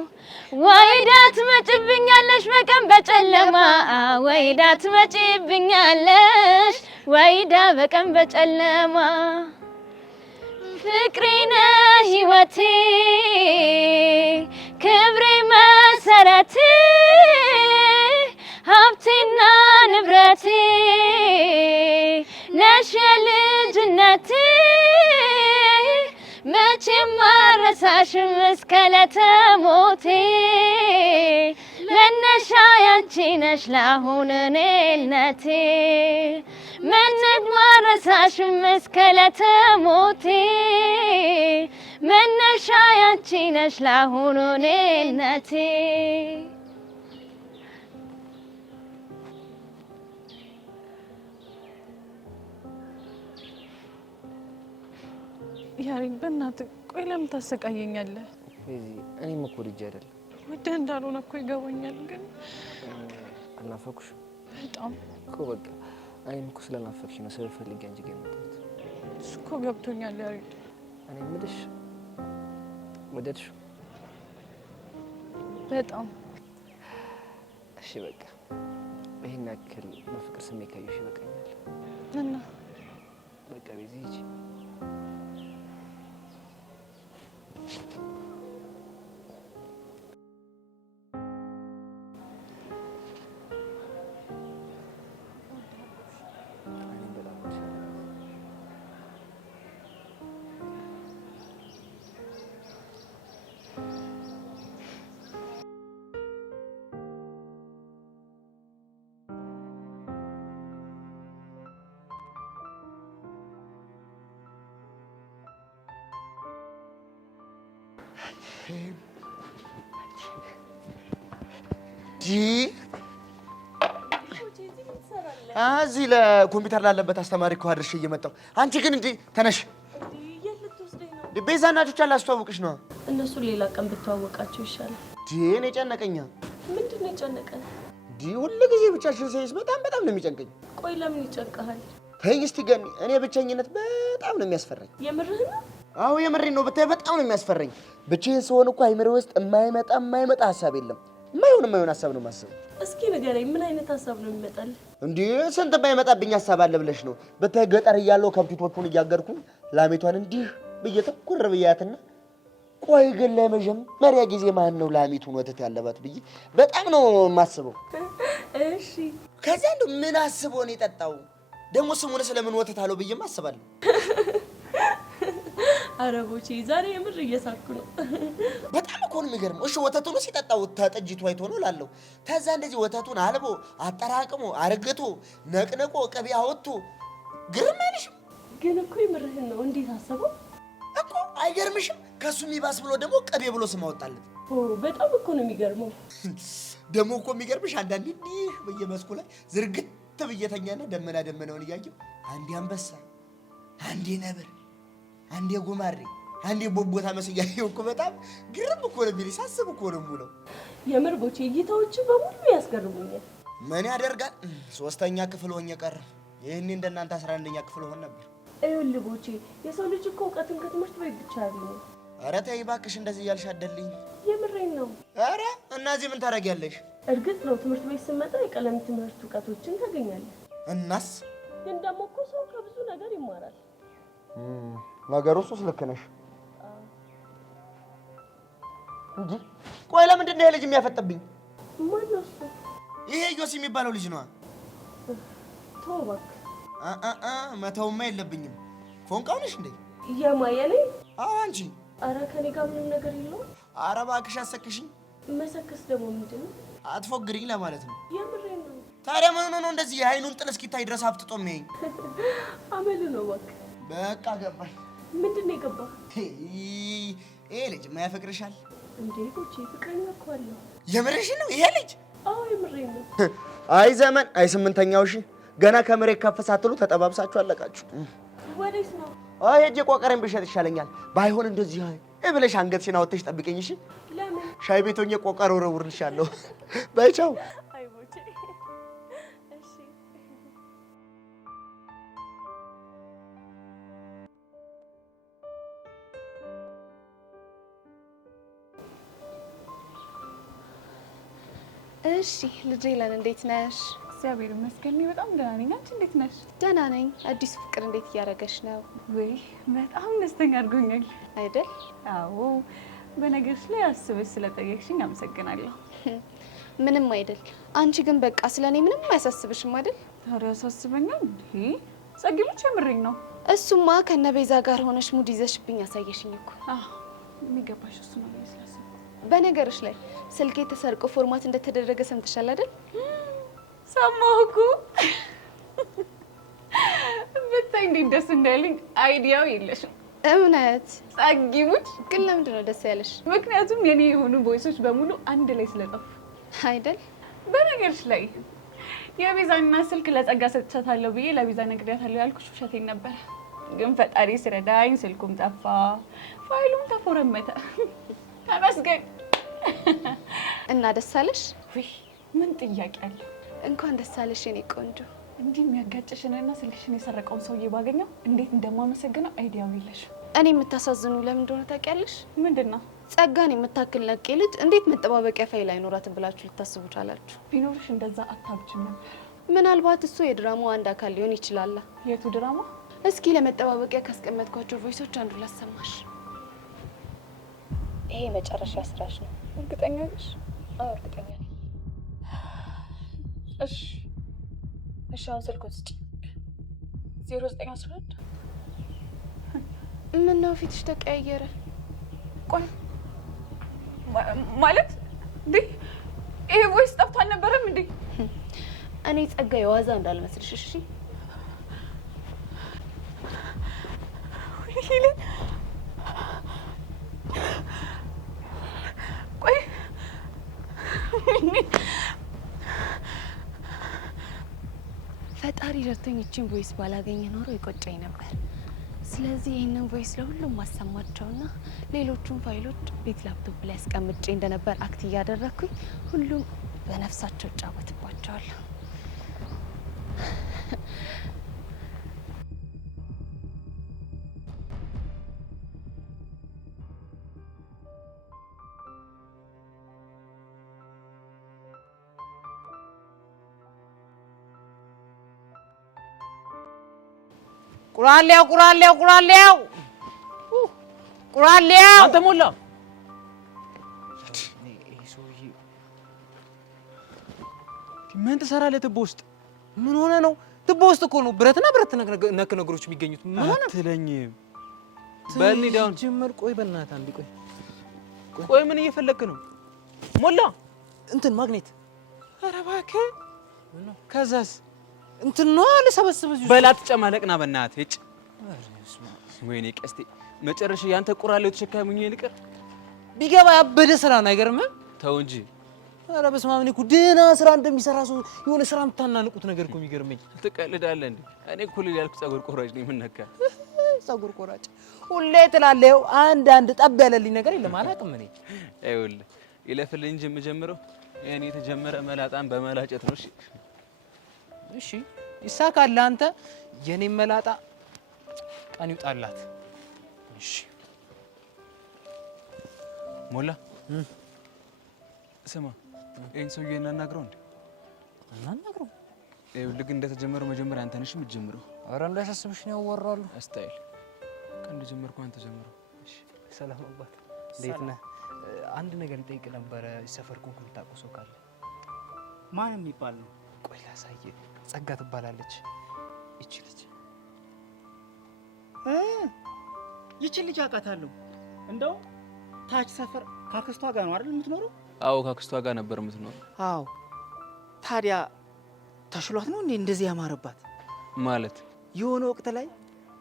ወይዳ ትመጭብኛለሽ በቀን በጨለማ ወይዳ ትመጭብኛለሽ ወይዳ በቀን በጨለማ ፍቅሬ ነህ ሕይወቴ ክብሬ መሰረቴ ሀብቴና ንብረቴ ነሽ የልጅነቴ መቼም አልረሳሽም እስከ ዕለተ ሞቴ መነሻ ያንቺ ነሽ ለአሁን እኔነቴ መቼም አልረሳሽም እስከ ዕለተ ሞቴ መነሻ ያንቺ ነሽ ለአሁን እኔነቴ ያሬን በእናትህ ቆይ ለምን ታሰቃየኛለህ? እኔም እኮ ልጅ አይደለም ወደህ እንዳልሆነ እኮ ይገባኛል፣ ግን አልናፈኩሽ በጣም እኮ በቃ እኔም እኮ ስለናፈቅሽ ነው ስለፈልግ አንቺ ጋር የመጣሁት። እሱ እኮ ገብቶኛል ያሬን። እኔ የምልሽ ወደድሽው? በጣም እሺ በቃ ይሄን ያክል በፍቅር ስሜት ካየሽ ይበቃኛል። እና በቃ ቤዛ ሂጂ። እዚህ ለኮምፒውተር ላለበት አስተማሪ እኮ አድርሼ እየመጣሁ አንቺ ግን እንዴ ተነሽ። ቤዛ እናቶች አላስተዋውቅሽ ነው። እነሱ ሌላ ቀን ብትዋወቃቸው ይሻላል። እኔ ጨነቀኛ። ምንድን ነው የጨነቀን? ሁሉ ጊዜ ብቻሽን ሳይሽ በጣም ነው የሚጨንቀኝ። ቆይ ለምን ይጨንቀሃል? ተይኝ እስቲ ገኒ፣ እኔ ብቸኝነት በጣም ነው የሚያስፈራኝ። የምርህን ነው? አዎ የምሬን ነው። ብታይ በጣም ነው የሚያስፈራኝ። ብቻዬን ስሆን እኮ አይምሬ ውስጥ የማይመጣ ሀሳብ የለም። የማይሆን ሀሳብ ነው የማስበው። እስኪ ንገረኝ፣ ምን አይነት ሀሳብ ነው የሚመጣልህ? እንዴ ስንት የማይመጣብኝ ሀሳብ አለ ብለሽ ነው? ብታይ ገጠር እያለሁ ከብቶቹን እያገርኩኝ ላሜቷን እንዲህ ብዬ ተኩር ብያትና ቆይ ግን ለመጀመሪያ ጊዜ ማን ነው ላሜቱን ወተት ያለባት ብዬ በጣም ነው የማስበው። እሺ ከዚያ እንደው ምን አስቦ ነው የጠጣው ደግሞ ስሙን ስለምን ወተት አለው ብዬ አስባለሁ። አረቦቼ ዛሬ የምር እየሳኩ ነው። በጣም እኮ ነው የሚገርመው። እሺ ወተቱን ሲጠጣው ተጠጅቱ አይቶ ነው ላለው ተዛ እንደዚህ ወተቱን አልቦ አጠራቅሞ አርግቶ ነቅነቆ ቅቤ አወጥቶ ግርም አይልሽም? ግን እኮ የምርህን ነው። እንዴት አሰበው እኮ አይገርምሽም? ከሱ የሚባስ ብሎ ደግሞ ቅቤ ብሎ ስም አወጣለት። በጣም እኮ ነው የሚገርመው። ደግሞ እኮ የሚገርምሽ አንዳንዴ እንዲህ በየመስኩ ላይ ዝርግት ብየተኛና ደመናውን እያየሁ አንዴ አንበሳ፣ አንዴ ነብር፣ አንዴ ጉማሬ፣ አንዴ ቦቦታ መስያየው እኮ በጣም ግርም እኮ ነው የሚልሽ። ሳስብ እኮ ነው የምውለው። የምር ቦቼ እይታዎች በሙሉ ያስገርሙኛል። ምን ያደርጋል 3ኛ ክፍል ሆኜ ቀረ። ይሄኔ እንደናንተ 11ኛ ክፍል ሆነ ነበር። ይኸውልህ ቦቼ የሰው ልጅ እኮ እውቀትን ከትምህርት ቤት ብቻ ያገኛል። ኧረ ተይ እባክሽ እንደዚህ እያልሽ አደልኝ። የምሬን ነው። ኧረ እና እዚህ ምን ታደርጊያለሽ? እርግጥ ነው ትምህርት ቤት ስመጣ የቀለም ትምህርት እውቀቶችን ታገኛለህ። እናስ ግን ደግሞ እኮ ሰው ከብዙ ነገር ይማራል። ነገሩ እሱስ ልክ ነሽ እንጂ ቆይ ለምንድን ነው ይሄ ልጅ የሚያፈጥብኝ? ማን ነው እሱ? ይሄ ዮሲ የሚባለው ልጅ ነው። ተው እባክህ። መተውማ የለብኝም። ፎንቃው ነሽ እንዴ? የማየኔ? አዎ አንቺ። ኧረ ከኔ ጋር ምንም ነገር የለውም። ኧረ እባክሽ አሰክሽኝ። መሰከስ ደግሞ ምንድን ነው? አትፎግሪኝ ለማለት ነው። የምሬን ነው። ታዲያ ምን ነው እንደዚህ የአይኑን ጥል እስኪታይ ድረስ አፍጥጦ የሚያየኝ? አመሉ ነው እባክህ። በቃ ገባኝ። ምንድን ነው የገባህ? ይሄ ልጅማ ያፈቅርሻል እንዴ? ቦቼ ፍቅረኛ እኮ አለው። የምርሽን ነው ይሄ ልጅ? አዎ የምሬን ነው። አይ ዘመን፣ አይ 8ኛው ሺህ ገና ከመሬት ከፍ ሳትሉ ተጠባብሳችሁ አለቃችሁ። ወዴት ነው? አይ ሄጄ ቆቀሬን ብሸጥ ይሻለኛል። ባይሆን እንደዚህ ብለሽ አንገትሽን አውጥተሽ ጠብቀኝ እሺ? ለምን? ሻይ ቤት ሆኜ ቆቀር ወረውርልሻለሁ። በይ ቻው። አይ ቦቼ እሺ። እሺ ልጄ ለን እንዴት ነሽ? እግዚአብሔር ይመስገን በጣም ደህና ነኝ። አንቺ እንዴት ነሽ? ደህና ነኝ። አዲሱ ፍቅር እንዴት እያደረገሽ ነው? ወይ በጣም ደስተኛ አድርጎኛል አይደል? አዎ። በነገርሽ ላይ አስበሽ ስለጠየቅሽኝ አመሰግናለሁ። ምንም አይደል። አንቺ ግን በቃ ስለኔ ምንም አያሳስብሽም አይደል? ታዲያ ያሳስበኛል እንዴ? ጸጊሙች የምሬኝ ነው። እሱማ ከነቤዛ ጋር ሆነሽ ሙድ ይዘሽብኝ ያሳየሽኝ እኮ። የሚገባሽ እሱ ነው ያስላሰ። በነገርሽ ላይ ስልኬ ተሰርቆ ፎርማት እንደተደረገ ሰምተሻል አይደል? ሰማሁ እኮ። ብታይ እንዴት ደስ እንዳለኝ። አይዲያው የለሽም። እውነት ጸጊሙች። ግን ለምንድን ነው ደስ ያለሽ? ምክንያቱም የኔ የሆኑ ቮይሶች በሙሉ አንድ ላይ ስለጠፉ አይደል? በነገርሽ ላይ የቤዛና ስልክ ለጸጋ ሰጥቻታለሁ ብዬ ለቤዛ ነግሬያታለሁ ያልኩሽ ውሸቴን ነበር። ግን ፈጣሪ ሲረዳኝ ስልኩም ጠፋ፣ ፋይሉም ተፎረመተ። ተመስገን። እና ደስ አለሽ? ምን ጥያቄ አለ? እንኳን ደስ አለሽ የኔ ቆንጆ። እንዲህ የሚያጋጭሽንና ስልክሽን የሰረቀውን ሰውዬ ባገኘው እንዴት እንደማመሰግነው አይዲያው የለሽም። እኔ የምታሳዝኑ ለምን እንደሆነ ታውቂያለሽ? ምንድን ነው? ጸጋን የምታክል ነቄ ልጅ እንዴት መጠባበቂያ ፋይል አይኖራትም ብላችሁ ልታስቡ ቻላችሁ? ቢኖርሽ እንደዛ አታብችም ነበር። ምናልባት እሱ የድራማው አንድ አካል ሊሆን ይችላል። የቱ ድራማ? እስኪ ለመጠባበቂያ ካስቀመጥኳቸው ቮይሶች አንዱ ላሰማሽ። ይሄ መጨረሻ ስራሽ ነው። እርግጠኛ ነሽ? አዎ እርግጠኛ ነኝ። እሺ አሁን ስልኩን ስጪ። 0911 ምነው ፊትሽ ተቀያየረ? ቆይ ማለት እንዴ ይሄ ቮይስ ጠፍቶ አልነበረም እንዴ? እኔ ጸጋ የዋዛ እንዳልመስልሽ እሺ? ቆይ ፈጣሪ ረድቶኝ እቺን ቮይስ ባላገኘ ኖሮ ይቆጨኝ ነበር። ስለዚህ ይህንን ቮይስ ለሁሉም ማሰማቸውና ሌሎቹን ፋይሎች ቤት ላፕቶፕ ላይ አስቀምጬ እንደነበር አክት እያደረኩኝ ሁሉም በነፍሳቸው እጫወትባቸዋለሁ። ቁራሌው አንተ ሞላ ምን ትሰራለህ ትቦ ውስጥ? ምን ሆነ ነው? ትቦ ውስጥ እኮ ነው ብረትና ብረት ነክ ነገሮች የሚገኙት። ምን ሆነ አትለኝም? በልኒ ዳውን ጀመር። ቆይ በእናትህ አንዴ ቆይ ምን እየፈለክ ነው? ሞላ እንትን ማግኔት። ኧረ እባክህ ከዛስ እንትን ነው አልሰበስበው በላት ጨማለቅና በእናትህ እጭ። ወይኔ ቀስቴ መጨረሻ ያንተ ቁራሌው ተሸካሚኝ ይልቀር ቢገባ ያበደ ስራ ነው። አይገርምም? ተው እንጂ። ኧረ በስመ አብ። እኔ እኮ ደህና ስራ እንደሚሰራ ሰው የሆነ ስራ የምታናንቁት ነገር እኮ የሚገርመኝ። ትቀልዳለህ እንዴ? እኔ እኮ ልል ያልኩት ፀጉር ቆራጭ ነኝ። ምን ነካ? ፀጉር ቆራጭ ሁሌ ትላለህ። አንድ ጠብ ያለልኝ ነገር የለም። አላውቅም እኔ። ይኸውልህ ይለፍልኝ እንጂ የምጀምረው እኔ የተጀመረ መላጣን በመላጨት ነው። እሺ ይሳካል። አንተ የኔ መላጣ ቀን ይውጣላት። እሺ ሞላ ስማ፣ ይሄን ሰውዬ እናናግረው እንዴ? እናናግረው። ይኸውልህ ግን እንደተጀመረው መጀመሪያ አንተ ነሽ የምትጀምረው። ኧረ እንዳያሳስብሽ ነው ያወራሉ። አስታይል ቀን እንደጀመርኩ አንተ ጀምረው። እሺ ሰላም አባት፣ እንዴት ነህ? አንድ ነገር ልጠይቅ ነበረ። ሰፈርኩን የምታውቀው ሰው ካለ? ማን የሚባል ነው? ቆይ ላሳየህ። ጸጋ ትባላለች ይቺ ልጅ። ይቺ ልጅ አውቃታለሁ። እንደው ታች ሰፈር ካክስቷ ጋር ነው አይደል የምትኖረው? አዎ ካክስቷ ጋር ነበር የምትኖረው። አዎ። ታዲያ ተሽሏት ነው እንዴ እንደዚህ ያማረባት? ማለት የሆነ ወቅት ላይ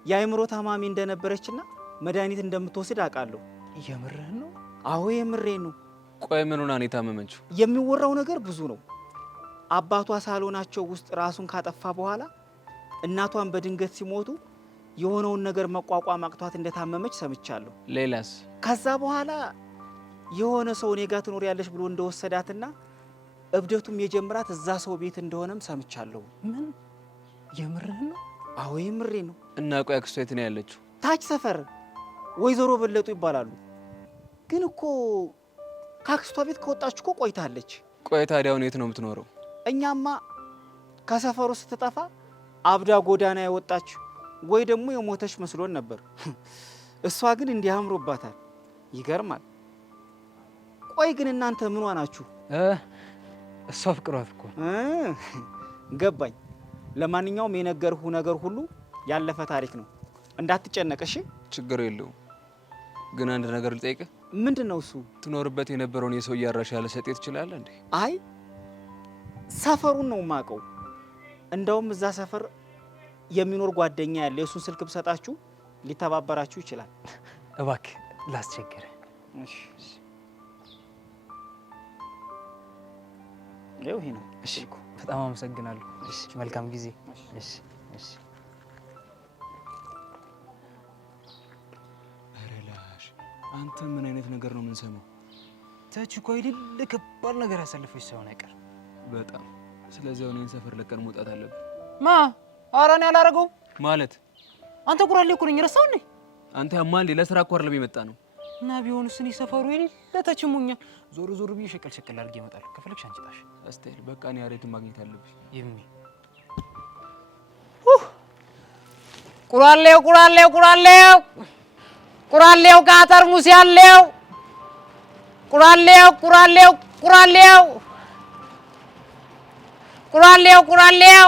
የአእምሮ ታማሚ እንደነበረችና መድኃኒት እንደምትወስድ አውቃለሁ። የምርህን ነው? አዎ የምሬን ነው። ቆይ ምን ሆና ነው የታመመችው? የሚወራው ነገር ብዙ ነው። አባቷ ሳሎናቸው ውስጥ ራሱን ካጠፋ በኋላ እናቷን በድንገት ሲሞቱ የሆነውን ነገር መቋቋም አቅቷት እንደታመመች ሰምቻለሁ። ሌላስ? ከዛ በኋላ የሆነ ሰው እኔ ጋር ትኖሪያለሽ ብሎ እንደወሰዳትና እብደቱም የጀመራት እዛ ሰው ቤት እንደሆነም ሰምቻለሁ። ምን? የምርህን ነው? አዎ የምሬ ነው። እና ቆይ አክስቷ የት ነው ያለችው? ታች ሰፈር ወይዘሮ በለጡ ይባላሉ። ግን እኮ ከአክስቷ ቤት ከወጣች እኮ ቆይታለች። ቆይ ታዲያ አሁን የት ነው የምትኖረው? እኛማ ከሰፈሩ ስትጠፋ አብዳ ጎዳና የወጣች ወይ ደግሞ የሞተች መስሎን ነበር። እሷ ግን እንዲህ አምሮባታል። ይገርማል። ቆይ ግን እናንተ ምኗ ናችሁ? እሷ ፍቅሯት እኮ ገባኝ። ለማንኛውም የነገርሁ ነገር ሁሉ ያለፈ ታሪክ ነው፣ እንዳትጨነቅ እሺ? ችግር የለውም። ግን አንድ ነገር ልጠይቅህ። ምንድን ነው እሱ? ትኖርበት የነበረውን የሰው አድራሻ ልሰጥህ ትችላለህ እንዴ? አይ ሰፈሩን ነው የማውቀው። እንደውም እዛ ሰፈር የሚኖር ጓደኛ ያለ የእሱን ስልክ ብሰጣችሁ ሊተባበራችሁ ይችላል። እባክህ ላስቸግር። እሺ ይኸው ይሄ ነው። እሺ በጣም አመሰግናለሁ። እሺ መልካም ጊዜ። እሺ እሺ። ኧረ ላሽ አንተ ምን አይነት ነገር ነው የምንሰማው? ተች እኮ አይደል ከባድ ነገር ያሳልፈች ሳይሆን አይቀር በጣም። ስለዚህ አሁን ይሄን ሰፈር ለቀን መውጣት አለብን። ማ ኧረ እኔ አላደርገውም ማለት አንተ ቁራሌ እኮ ነኝ። ረሳው እንዴ? አንተ ያማል። ለስራ እኮ አይደለም የመጣ ነው። እና ቢሆንስ እኔ ሰፈሩ የሌለ ተችሙኛ ዞር ዞር ብዬ ሸቀል ሸቀል አድርጌ እመጣለሁ። ከፈለግሽ አንቺ ጣሽ አስቴር በቃ እኔ ያሬድን ማግኘት አለብኝ። ይምኒ ቁራሌው ቁራሌው ቁራሌው ቁራሌው ከጠርሙስ ያለው ቁራሌው ቁራሌው ቁራሌው ቁራሌው ቁራሌው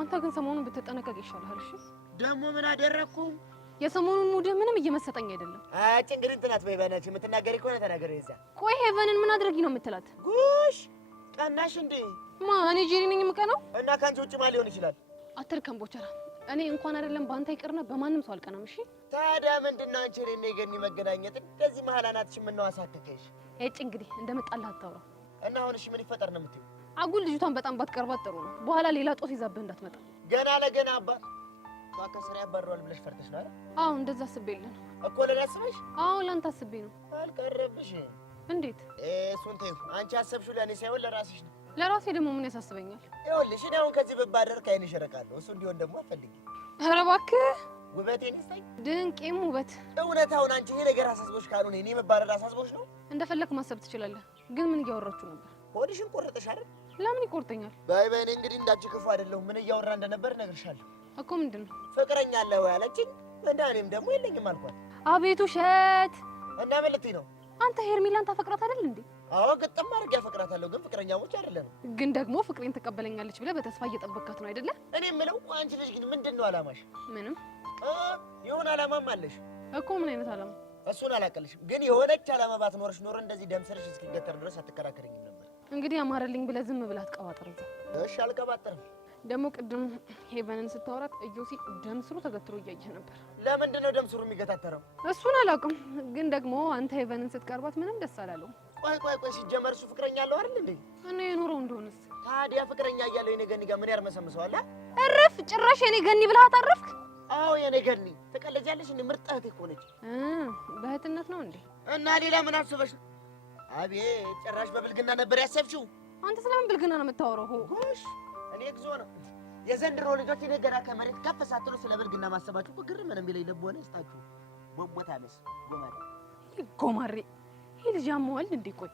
አንተ ግን ሰሞኑን ብትጠነቀቅ ይሻላል። እሺ ደግሞ ምን አደረኩ? የሰሞኑን ሙድህ ምንም እየመሰጠኝ አይደለም። አጭ እንግዲህ እንትናት በይ በእናትሽ የምትናገሪ ከሆነ ተናገሪ። እዛ ቆይ ሄቨንን ምን አድርጊ ነው የምትላት? ጉሽ ቀናሽ እንዴ? እኔ ጄሪ ነኝ የምቀናው? እና ካንቺ ውጭ ማን ሊሆን ይችላል? አትርከም ቦቸራ። እኔ እንኳን አይደለም ባንተ ይቅርና በማንም ሰው አልቀናም። እሺ ታዲያ ምንድነው አንቺ እኔና የገኒ መገናኘት እንደዚህ መሀል አናትሽ ምን ነው አሳከከሽ? እጭ እንግዲህ እንደመጣልህ አታውራ። እና አሁን እሺ ምን ይፈጠር ነው የምትይው? አጉል ልጅቷን በጣም ባትቀርባት ጥሩ ነው። በኋላ ሌላ ጦስ ይዛብህ እንዳትመጣ። ገና ለገና አባት ከስራ ያባረዋል ብለሽ ፈርተሽ ነው አይደል? አዎ እንደዛ አስቤልህ ነው እኮ። ለኔ አስበሽ? አዎ ላንተ አስቤ ነው። አልቀረብሽ። እንዴት? እሱን ተይው። አንቺ አሰብሽው ለኔ ሳይሆን ለራስሽ ነው። ለራሴ ደግሞ ምን ያሳስበኛል? ይኸውልሽ እኔ አሁን ከዚህ ብባደር ከዓይንሽ እርቃለሁ። እሱ እንዲሆን ደግሞ አልፈልግም። ኧረ እባክህ ውበቴን ይስጠኝ። ድንቄም ውበት። እውነት አሁን አንቺ ይሄ ነገር አሳስቦሽ ካልሆነ እኔ መባረር አሳስቦሽ ነው? እንደፈለክ ማሰብ ትችላለህ። ግን ምን እያወራችሁ ነበር? ሆድሽን ቆረጠሽ አይደል? ለምን ይቆርጠኛል? በይ በይ። እኔ እንግዲህ እንዳንቺ ክፉ አይደለሁም። ምን እያወራ እንደነበር እነግርሻለሁ እኮ። ምንድን ነው? ፍቅረኛ አለ ወይ አለችኝ። እና እኔም ደግሞ የለኝም አልኳት። አቤት ውሸት! እና ምን ልትይ ነው? አንተ ሄርሜላን ታፈቅራት አይደል እንዴ? አዎ ግጥም አድርጌ አፈቅራታለሁ፣ ግን ፍቅረኛሞች አይደለንም። ግን ደግሞ ፍቅሬን ትቀበለኛለች ብለህ በተስፋ እየጠበቅካት ነው አይደለ? እኔ የምለው አንቺ ልጅ ግን ምንድን ነው አላማሽ? ምንም። የሆነ አላማም አለሽ እኮ። ምን አይነት አላማ? እሱን አላቀልሽም። ግን የሆነች አላማ ባትኖርሽ ኖሮ እንደዚህ ደምሰርሽ እስኪገተር ድረስ አትከራከረኝም ነበር። እንግዲህ አማረልኝ ብለህ ዝም ብለህ አትቀባጥር። እሺ አልቀባጥርም። ደግሞ ቅድም ሄቨንን ስታወራት እዮሲ ደም ስሩ ተገትሮ እያየህ ነበር። ለምንድን ነው ደም ስሩ የሚገታተረው? እሱን አላውቅም። ግን ደግሞ አንተ ሄቨንን ስትቀርባት ምንም ደስ አላለውም። ቆይ ሲጀመር እሱ ፍቅረኛ አለው አይደል እንዴ? እና የኖረው እንደሆነስ ታዲያ ፍቅረኛ እያለው የኔ ገኒ ጋር ምን ያርመሰምሰዋል? እረፍ! ጭራሽ የኔ ገኒ ብለህ አታረፍክ? አዎ የኔ ገኒ ትቀለጃለሽ እንዴ? ምርጥ እህቴ እኮ ነች። በእህትነት ነው እንዴ? እና ሌላ ምን አስበሽ ነው? አቤት ጭራሽ በብልግና ነበር ያሰብሽው። አንተ ስለምን ብልግና ነው የምታወራው? ጎሽ እኔ እግዚኦ ነው የዘንድሮ ልጆች። እኔ ገና ከመሬት ከፍ ሳትሉ ስለ ብልግና ማሰባችሁ እኮ ግርም ነው የሚለኝ። ልቦና ይስጣችሁ። ቦቦታለስ ጎማሬ ጎማሬ ይሄ ልጅ ያመዋል እንዴ? ቆይ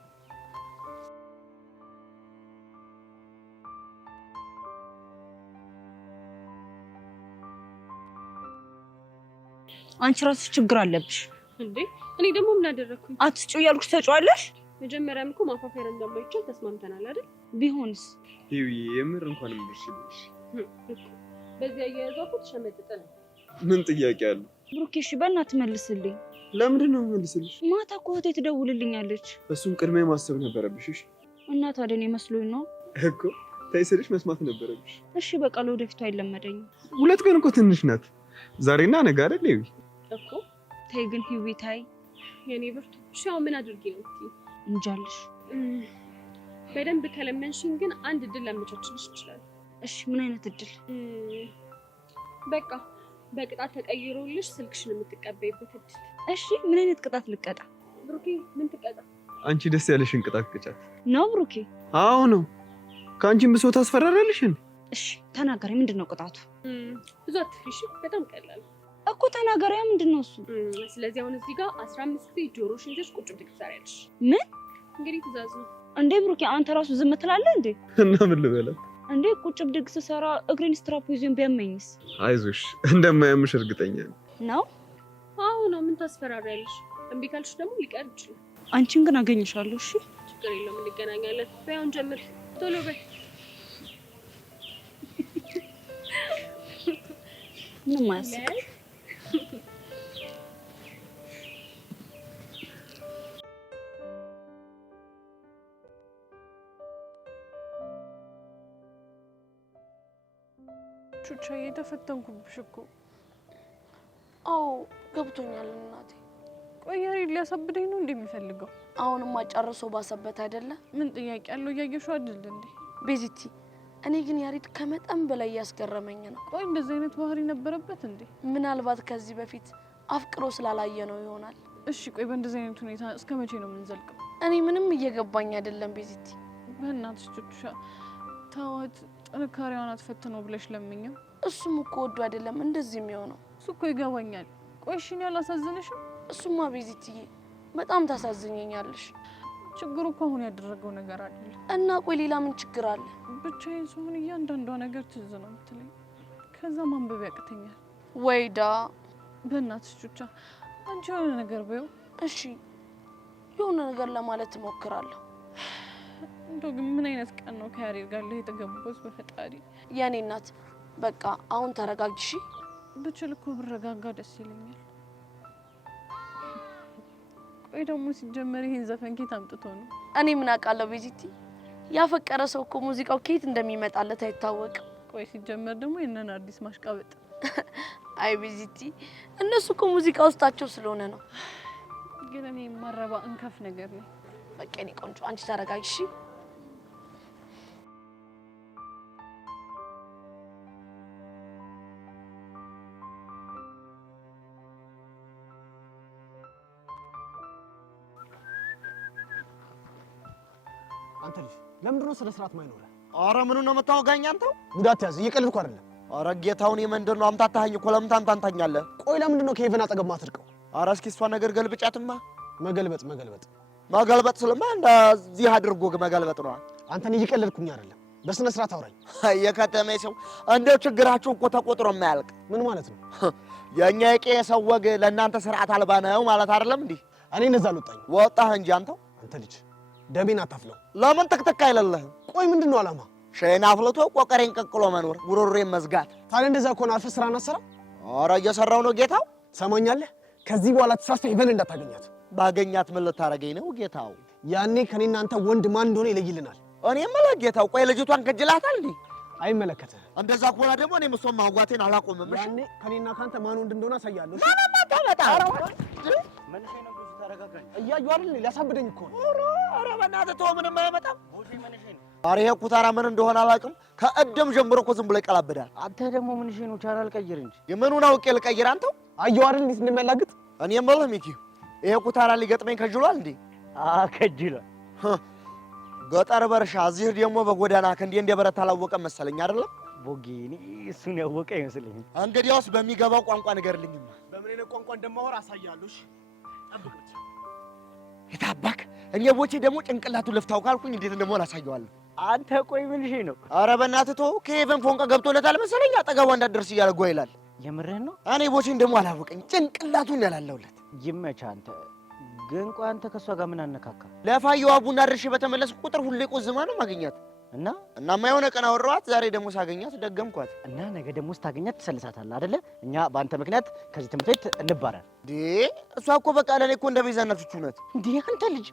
አንቺ ራስሽ ችግር አለብሽ እንዴ? እኔ ደግሞ ምን አደረኩኝ? አትጩ ያልኩሽ ተጫዋለሽ። መጀመሪያም እኮ ማፋፈር እንደማይቻል ተስማምተናል አይደል? ቢሆንስ? ይሄ የምር እንኳን ምርሽልሽ። በዚህ አያያዟ እኮ ተሸመጥጠ ነው። ምን ጥያቄ አለ? ብሩኬ እሺ በእናትህ መልስልኝ። ለምንድን ነው መልስልሽ? ማታ እኮ እህቴ ትደውልልኛለች። እሱን ቅድሚያ ማሰብ ነበረብሽ። እሺ እና ታዲያ እኔ መስሎኝ ነው እኮ ታይስልሽ መስማት ነበረብሽ። እሺ በቃ ለወደፊቱ አይለመደኝም። ሁለት ቀን እኮ ትንሽ ናት። ዛሬና ነገ አይደል? ይሄ እኮ ተይ ግን ሂዊ ታይ የኔ ብርቱ። እሺ አሁን ምን አድርጌ ነው እትይ? እንጃልሽ። በደንብ ከለመንሽኝ ግን አንድ እድል ላመቻችልሽ ይችላል። እሺ ምን አይነት እድል? በቃ በቅጣት ተቀይሮልሽ ስልክሽን የምትቀበይበት እድል። እሺ ምን አይነት ቅጣት ልቀጣ? ብሩኬ ምን ትቀጣ? አንቺ ደስ ያለሽን ቅጣት ቅጫት ነው ብሩኬ? አዎ ነው። ከአንቺም ብሶ ታስፈራራለሽን? እሺ ተናገሪ፣ ምንድነው ቅጣቱ? ብዙ አትፍሪሽ፣ በጣም ቀላል እኮ ተናገሪያ። ምንድነው እሱ? ስለዚህ አሁን እዚህ ጋር 15 ጊዜ ጆሮሽን ይዘሽ ቁጭ ብድግ ትሰሪያለሽ። ምን? እንግዲህ ትእዛዝ ነው እንዴ ብሩኬ? አንተ ራሱ ዝም ትላለህ እንዴ? እና ምን ልበላት እንዴ? ቁጭ ብድግ ስሰራ እግሬን ስትራፖዚዮን ቢያመኝስ? አይዞሽ እንደማያምሽ እርግጠኛ ነው። አዎ ነው። ምን ታስፈራሪያለሽ? እምቢ ካልሽ ደግሞ ሊቀር ይችላል። አንቺን ግን አገኝሻለሁ። እሺ ችግር የለውም፣ እንገናኛለን። በይ አሁን ጀምሪ፣ ቶሎ በይ። ምንም አያስቅ። ቹቻዬ ተፈተንኩብሽ እኮ። አዎ ገብቶኛል እናቴ። ቆይ ያሬድ ሊያሳብደኝ ነው እንደሚፈልገው? አሁንማ ጨርሶ ባሰበት አይደለ? ምን ጥያቄ አለው? እያየሽው አይደል እንዴ? ቤዚቲ እኔ ግን ያሬድ ከመጠን በላይ ያስገረመኝ ነው። ቆይ እንደዚህ አይነት ባህሪ ነበረበት እንዴ? ምናልባት ከዚህ በፊት አፍቅሮ ስላላየ ነው ይሆናል። እሺ ቆይ በእንደዚህ አይነት ሁኔታ እስከ መቼ ነው የምንዘልቀው? እኔ ምንም እየገባኝ አይደለም ቤዚቲ። በእናትሽ ቹቹሻ ታዋት ጥንካሬዋን አትፈትነው ብለሽ ለምኝም። እሱም እኮ ወዶ አይደለም እንደዚህ የሚሆነው። እሱ እኮ ይገባኛል። ቆይ እሺ እኔ አላሳዝንሽም? እሱማ ቤዚቲዬ በጣም ታሳዝኘኛለሽ። ችግሩ እኮ አሁን ያደረገው ነገር አይደለም። እና ቆይ ሌላ ምን ችግር አለ? ብቻዬን ስሆን እያንዳንዷ ነገር ትዝ ነው የምትለኝ። ከዛ ማንበብ ያቅተኛል። ወይዳ በእናትሽ ቹቻ አንቺ የሆነ ነገር በይው። እሺ የሆነ ነገር ለማለት እሞክራለሁ። እንደው ግን ምን አይነት ቀን ነው ከያሬድ ጋር ላይ የተገባሁት? በፈጣሪ የኔ እናት በቃ አሁን ተረጋግሺ። ብችል እኮ ብረጋጋ ደስ ይለኛል። ቆይ ደግሞ ሲጀመር ይሄን ዘፈን ኬት አምጥቶ ነው? እኔ ምን አውቃለሁ ቤዚቲ። ያፈቀረ ሰው እኮ ሙዚቃው ኬት እንደሚመጣለት አይታወቅም። ቆይ ሲጀመር ደግሞ የነን አዲስ ማሽቃበጥ። አይ ቤዚቲ እነሱ እኮ ሙዚቃ ውስጣቸው ስለሆነ ነው። ግን እኔ ማረባ እንከፍ ነገር ነው። በቃ እኔ ቆንጆ አንቺ ተረጋግሺ። አንተ ልጅ ለምንድን ነው ስለ ስርዓት ማይኖር? ኧረ ምኑን ነው የምታወጋኝ አንተው? ጉዳት ያዝ። እየቀለድኩ አይደለም። ኧረ ጌታውን የመንደር ነው አምታታኸኝ እኮ። ለምን ታንታኛለህ? ቆይ ለምንድን ነው ከሄቨን አጠገብ ማትርቀው? ኧረ እስኪ እሷ ነገር ገልብጫትማ። መገልበጥ ስለማ እንደዚህ አድርጎ መገልበጥ ነው። አንተን እየቀለድኩኝ አይደለም። በስነ ስርዓት አውራኝ። የከተሜ ሰው እንደው ችግራችሁ እኮ ተቆጥሮ የማያልቅ። ምን ማለት ነው? የኛ የቄ ሰው ወግ ለእናንተ ስርዓት አልባ ነው ማለት አይደለም እንዴ? እኔ እንደዛ አልወጣኝ። ወጣህ እንጂ አንተው። አንተ ልጅ ደሜን አታፍለው። ለምን ትክትክ አይለለህም? ቆይ ምንድን ነው ዓላማ? ሸይን አፍልቶ ቆቀሬን ቀቅሎ መኖር፣ ጉሮሮዬን መዝጋት። ታዲያ እንደዛ ከሆነ አርፈህ ስራን አሰራ። ኧረ እየሰራው ነው ጌታው። ሰማኛለህ? ከዚህ በኋላ ተሳስተህ ሄቨን እንዳታገኛት። ባገኛት ምን ልታረገኝ ነው ጌታው? ያኔ ከኔና አንተ ወንድ ማን እንደሆነ ይለይልናል። እኔ የምልህ ጌታው፣ ቆይ ልጅቷን ከጅላታል እንዴ? አይመለከትህ። እንደዛ ከሆነ ደግሞ እኔም እሷን ማዋቴን አላቆምም። እሺ ያኔ ከኔና ካንተ ማን ወንድ እንደሆነ አሳያለሁ። ማማ ታመጣ መልሼ ነው ብዙ ተረጋጋኝ። እያዩ አይደል ሊያሳብደኝ እኮ ነው። ኧረ በእናትህ ተው፣ ምንም አይመጣም። ኧረ ይሄ ኩታራ ምን እንደሆነ አላውቅም። ከእድም ጀምሮ እኮ ዝም ብሎ ይቀላብዳል። አንተ ደግሞ ምን ነው ቻናል ቀይር እንጂ። የምኑን አውቄ ልቀይር? አንተው አየሁ አይደል እንዴት እንደሚያላግጥ። እኔ የምልህ ሚኪ፣ ይሄ ኩታራ ሊገጥመኝ ከጅሏል እንዴ? ከጅሏል። ገጠር በርሻ፣ እዚህ ደግሞ በጎዳና ከእንዴ እንደ በረት አላወቀም መሰለኝ አይደለም? ቦጌኒ እሱን ያወቀ አይመስለኝም። እንግዲያውስ በሚገባው ቋንቋ ንገርልኝማ። በምን አይነት ቋንቋ እንደማወራ አሳያለሁ። እሺ ጠብቁት። የታባክ እኔ ቦቼ ደግሞ ጭንቅላቱ ልፍታው ካልኩኝ እንዴት እንደምሆን አሳየዋለሁ። አንተ ቆይ ምን ነው? ኧረ በእናትህ ተው። ከሄቨን ፎንቃ ገብቶለታል መሰለኝ። አጠገቧ እንዳትደርስ እያለ ጓ ይላል። የምርህን ነው? እኔ ቦቼን ደግሞ አላወቀኝ። ጭንቅላቱን ያላለውለት ይመችህ አንተ። ግን ቆይ አንተ ከሷ ጋር ምን አነካካ? ለፋየዋ ቡና ድርሼ በተመለስኩ ቁጥር ሁሌ ቆዝማ ነው ማግኛት እናማ የሆነ ቀን አወራኋት። ዛሬ ደግሞ ሳገኛት ደገምኳት። እና ነገ ደግሞ ስታገኛት ትሰልሳታለህ አይደለ? እኛ በአንተ ምክንያት ከዚህ ትምህርት ቤት እንባረር። እሷ እኮ በቃ ለእኔ እኮ እንደ ቤዛነት ፍቹ ናት። እንዴ አንተ ልጅ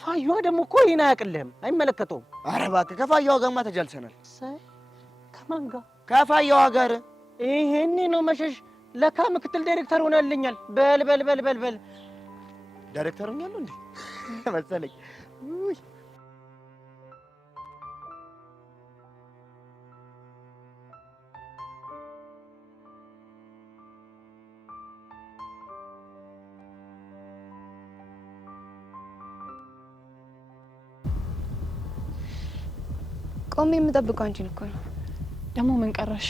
ፋየዋ ደግሞ እኮ ይሄን አያውቅልህም፣ አይመለከተውም። ኧረ እባክህ ከፋየዋ ጋርማ ተጃልሰናል። ከማን ጋር? ከፋየዋ ጋር። ይሄኔ ነው መሸሽ። ለካ ምክትል ዳይሬክተር ሆነልኛል። በል በል በል በል በል ዳይሬክተር ሆኛለሁ እንዴ መሰለኝ። ቆሜ የምጠብቀው አንቺን እኮ ነው። ደግሞ ምን ቀረሽ?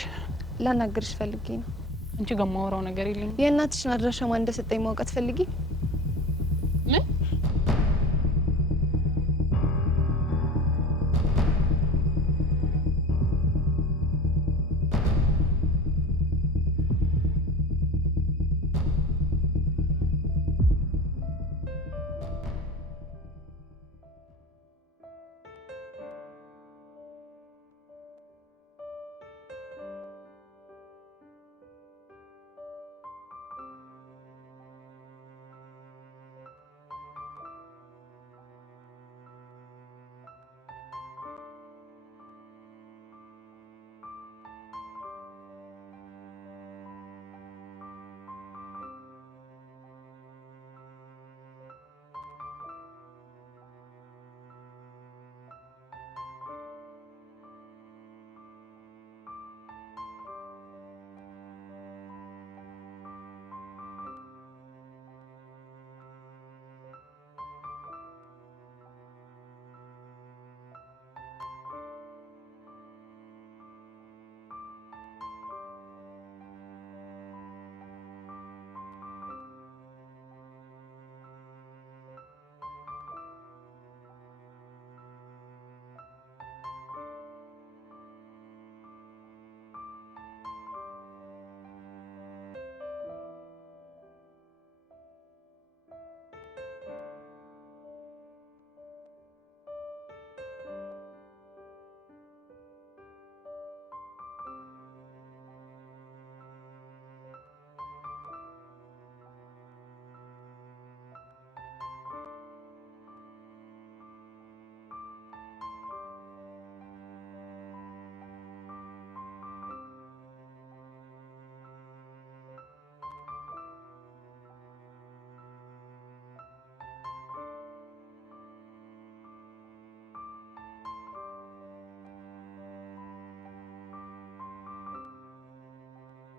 ላናግርሽ ፈልጌ ነው። አንቺ ጋር የማወራው ነገር የለኝም። የእናትሽን አድራሻ ማን እንደሰጠኝ ማውቃት ፈልጌ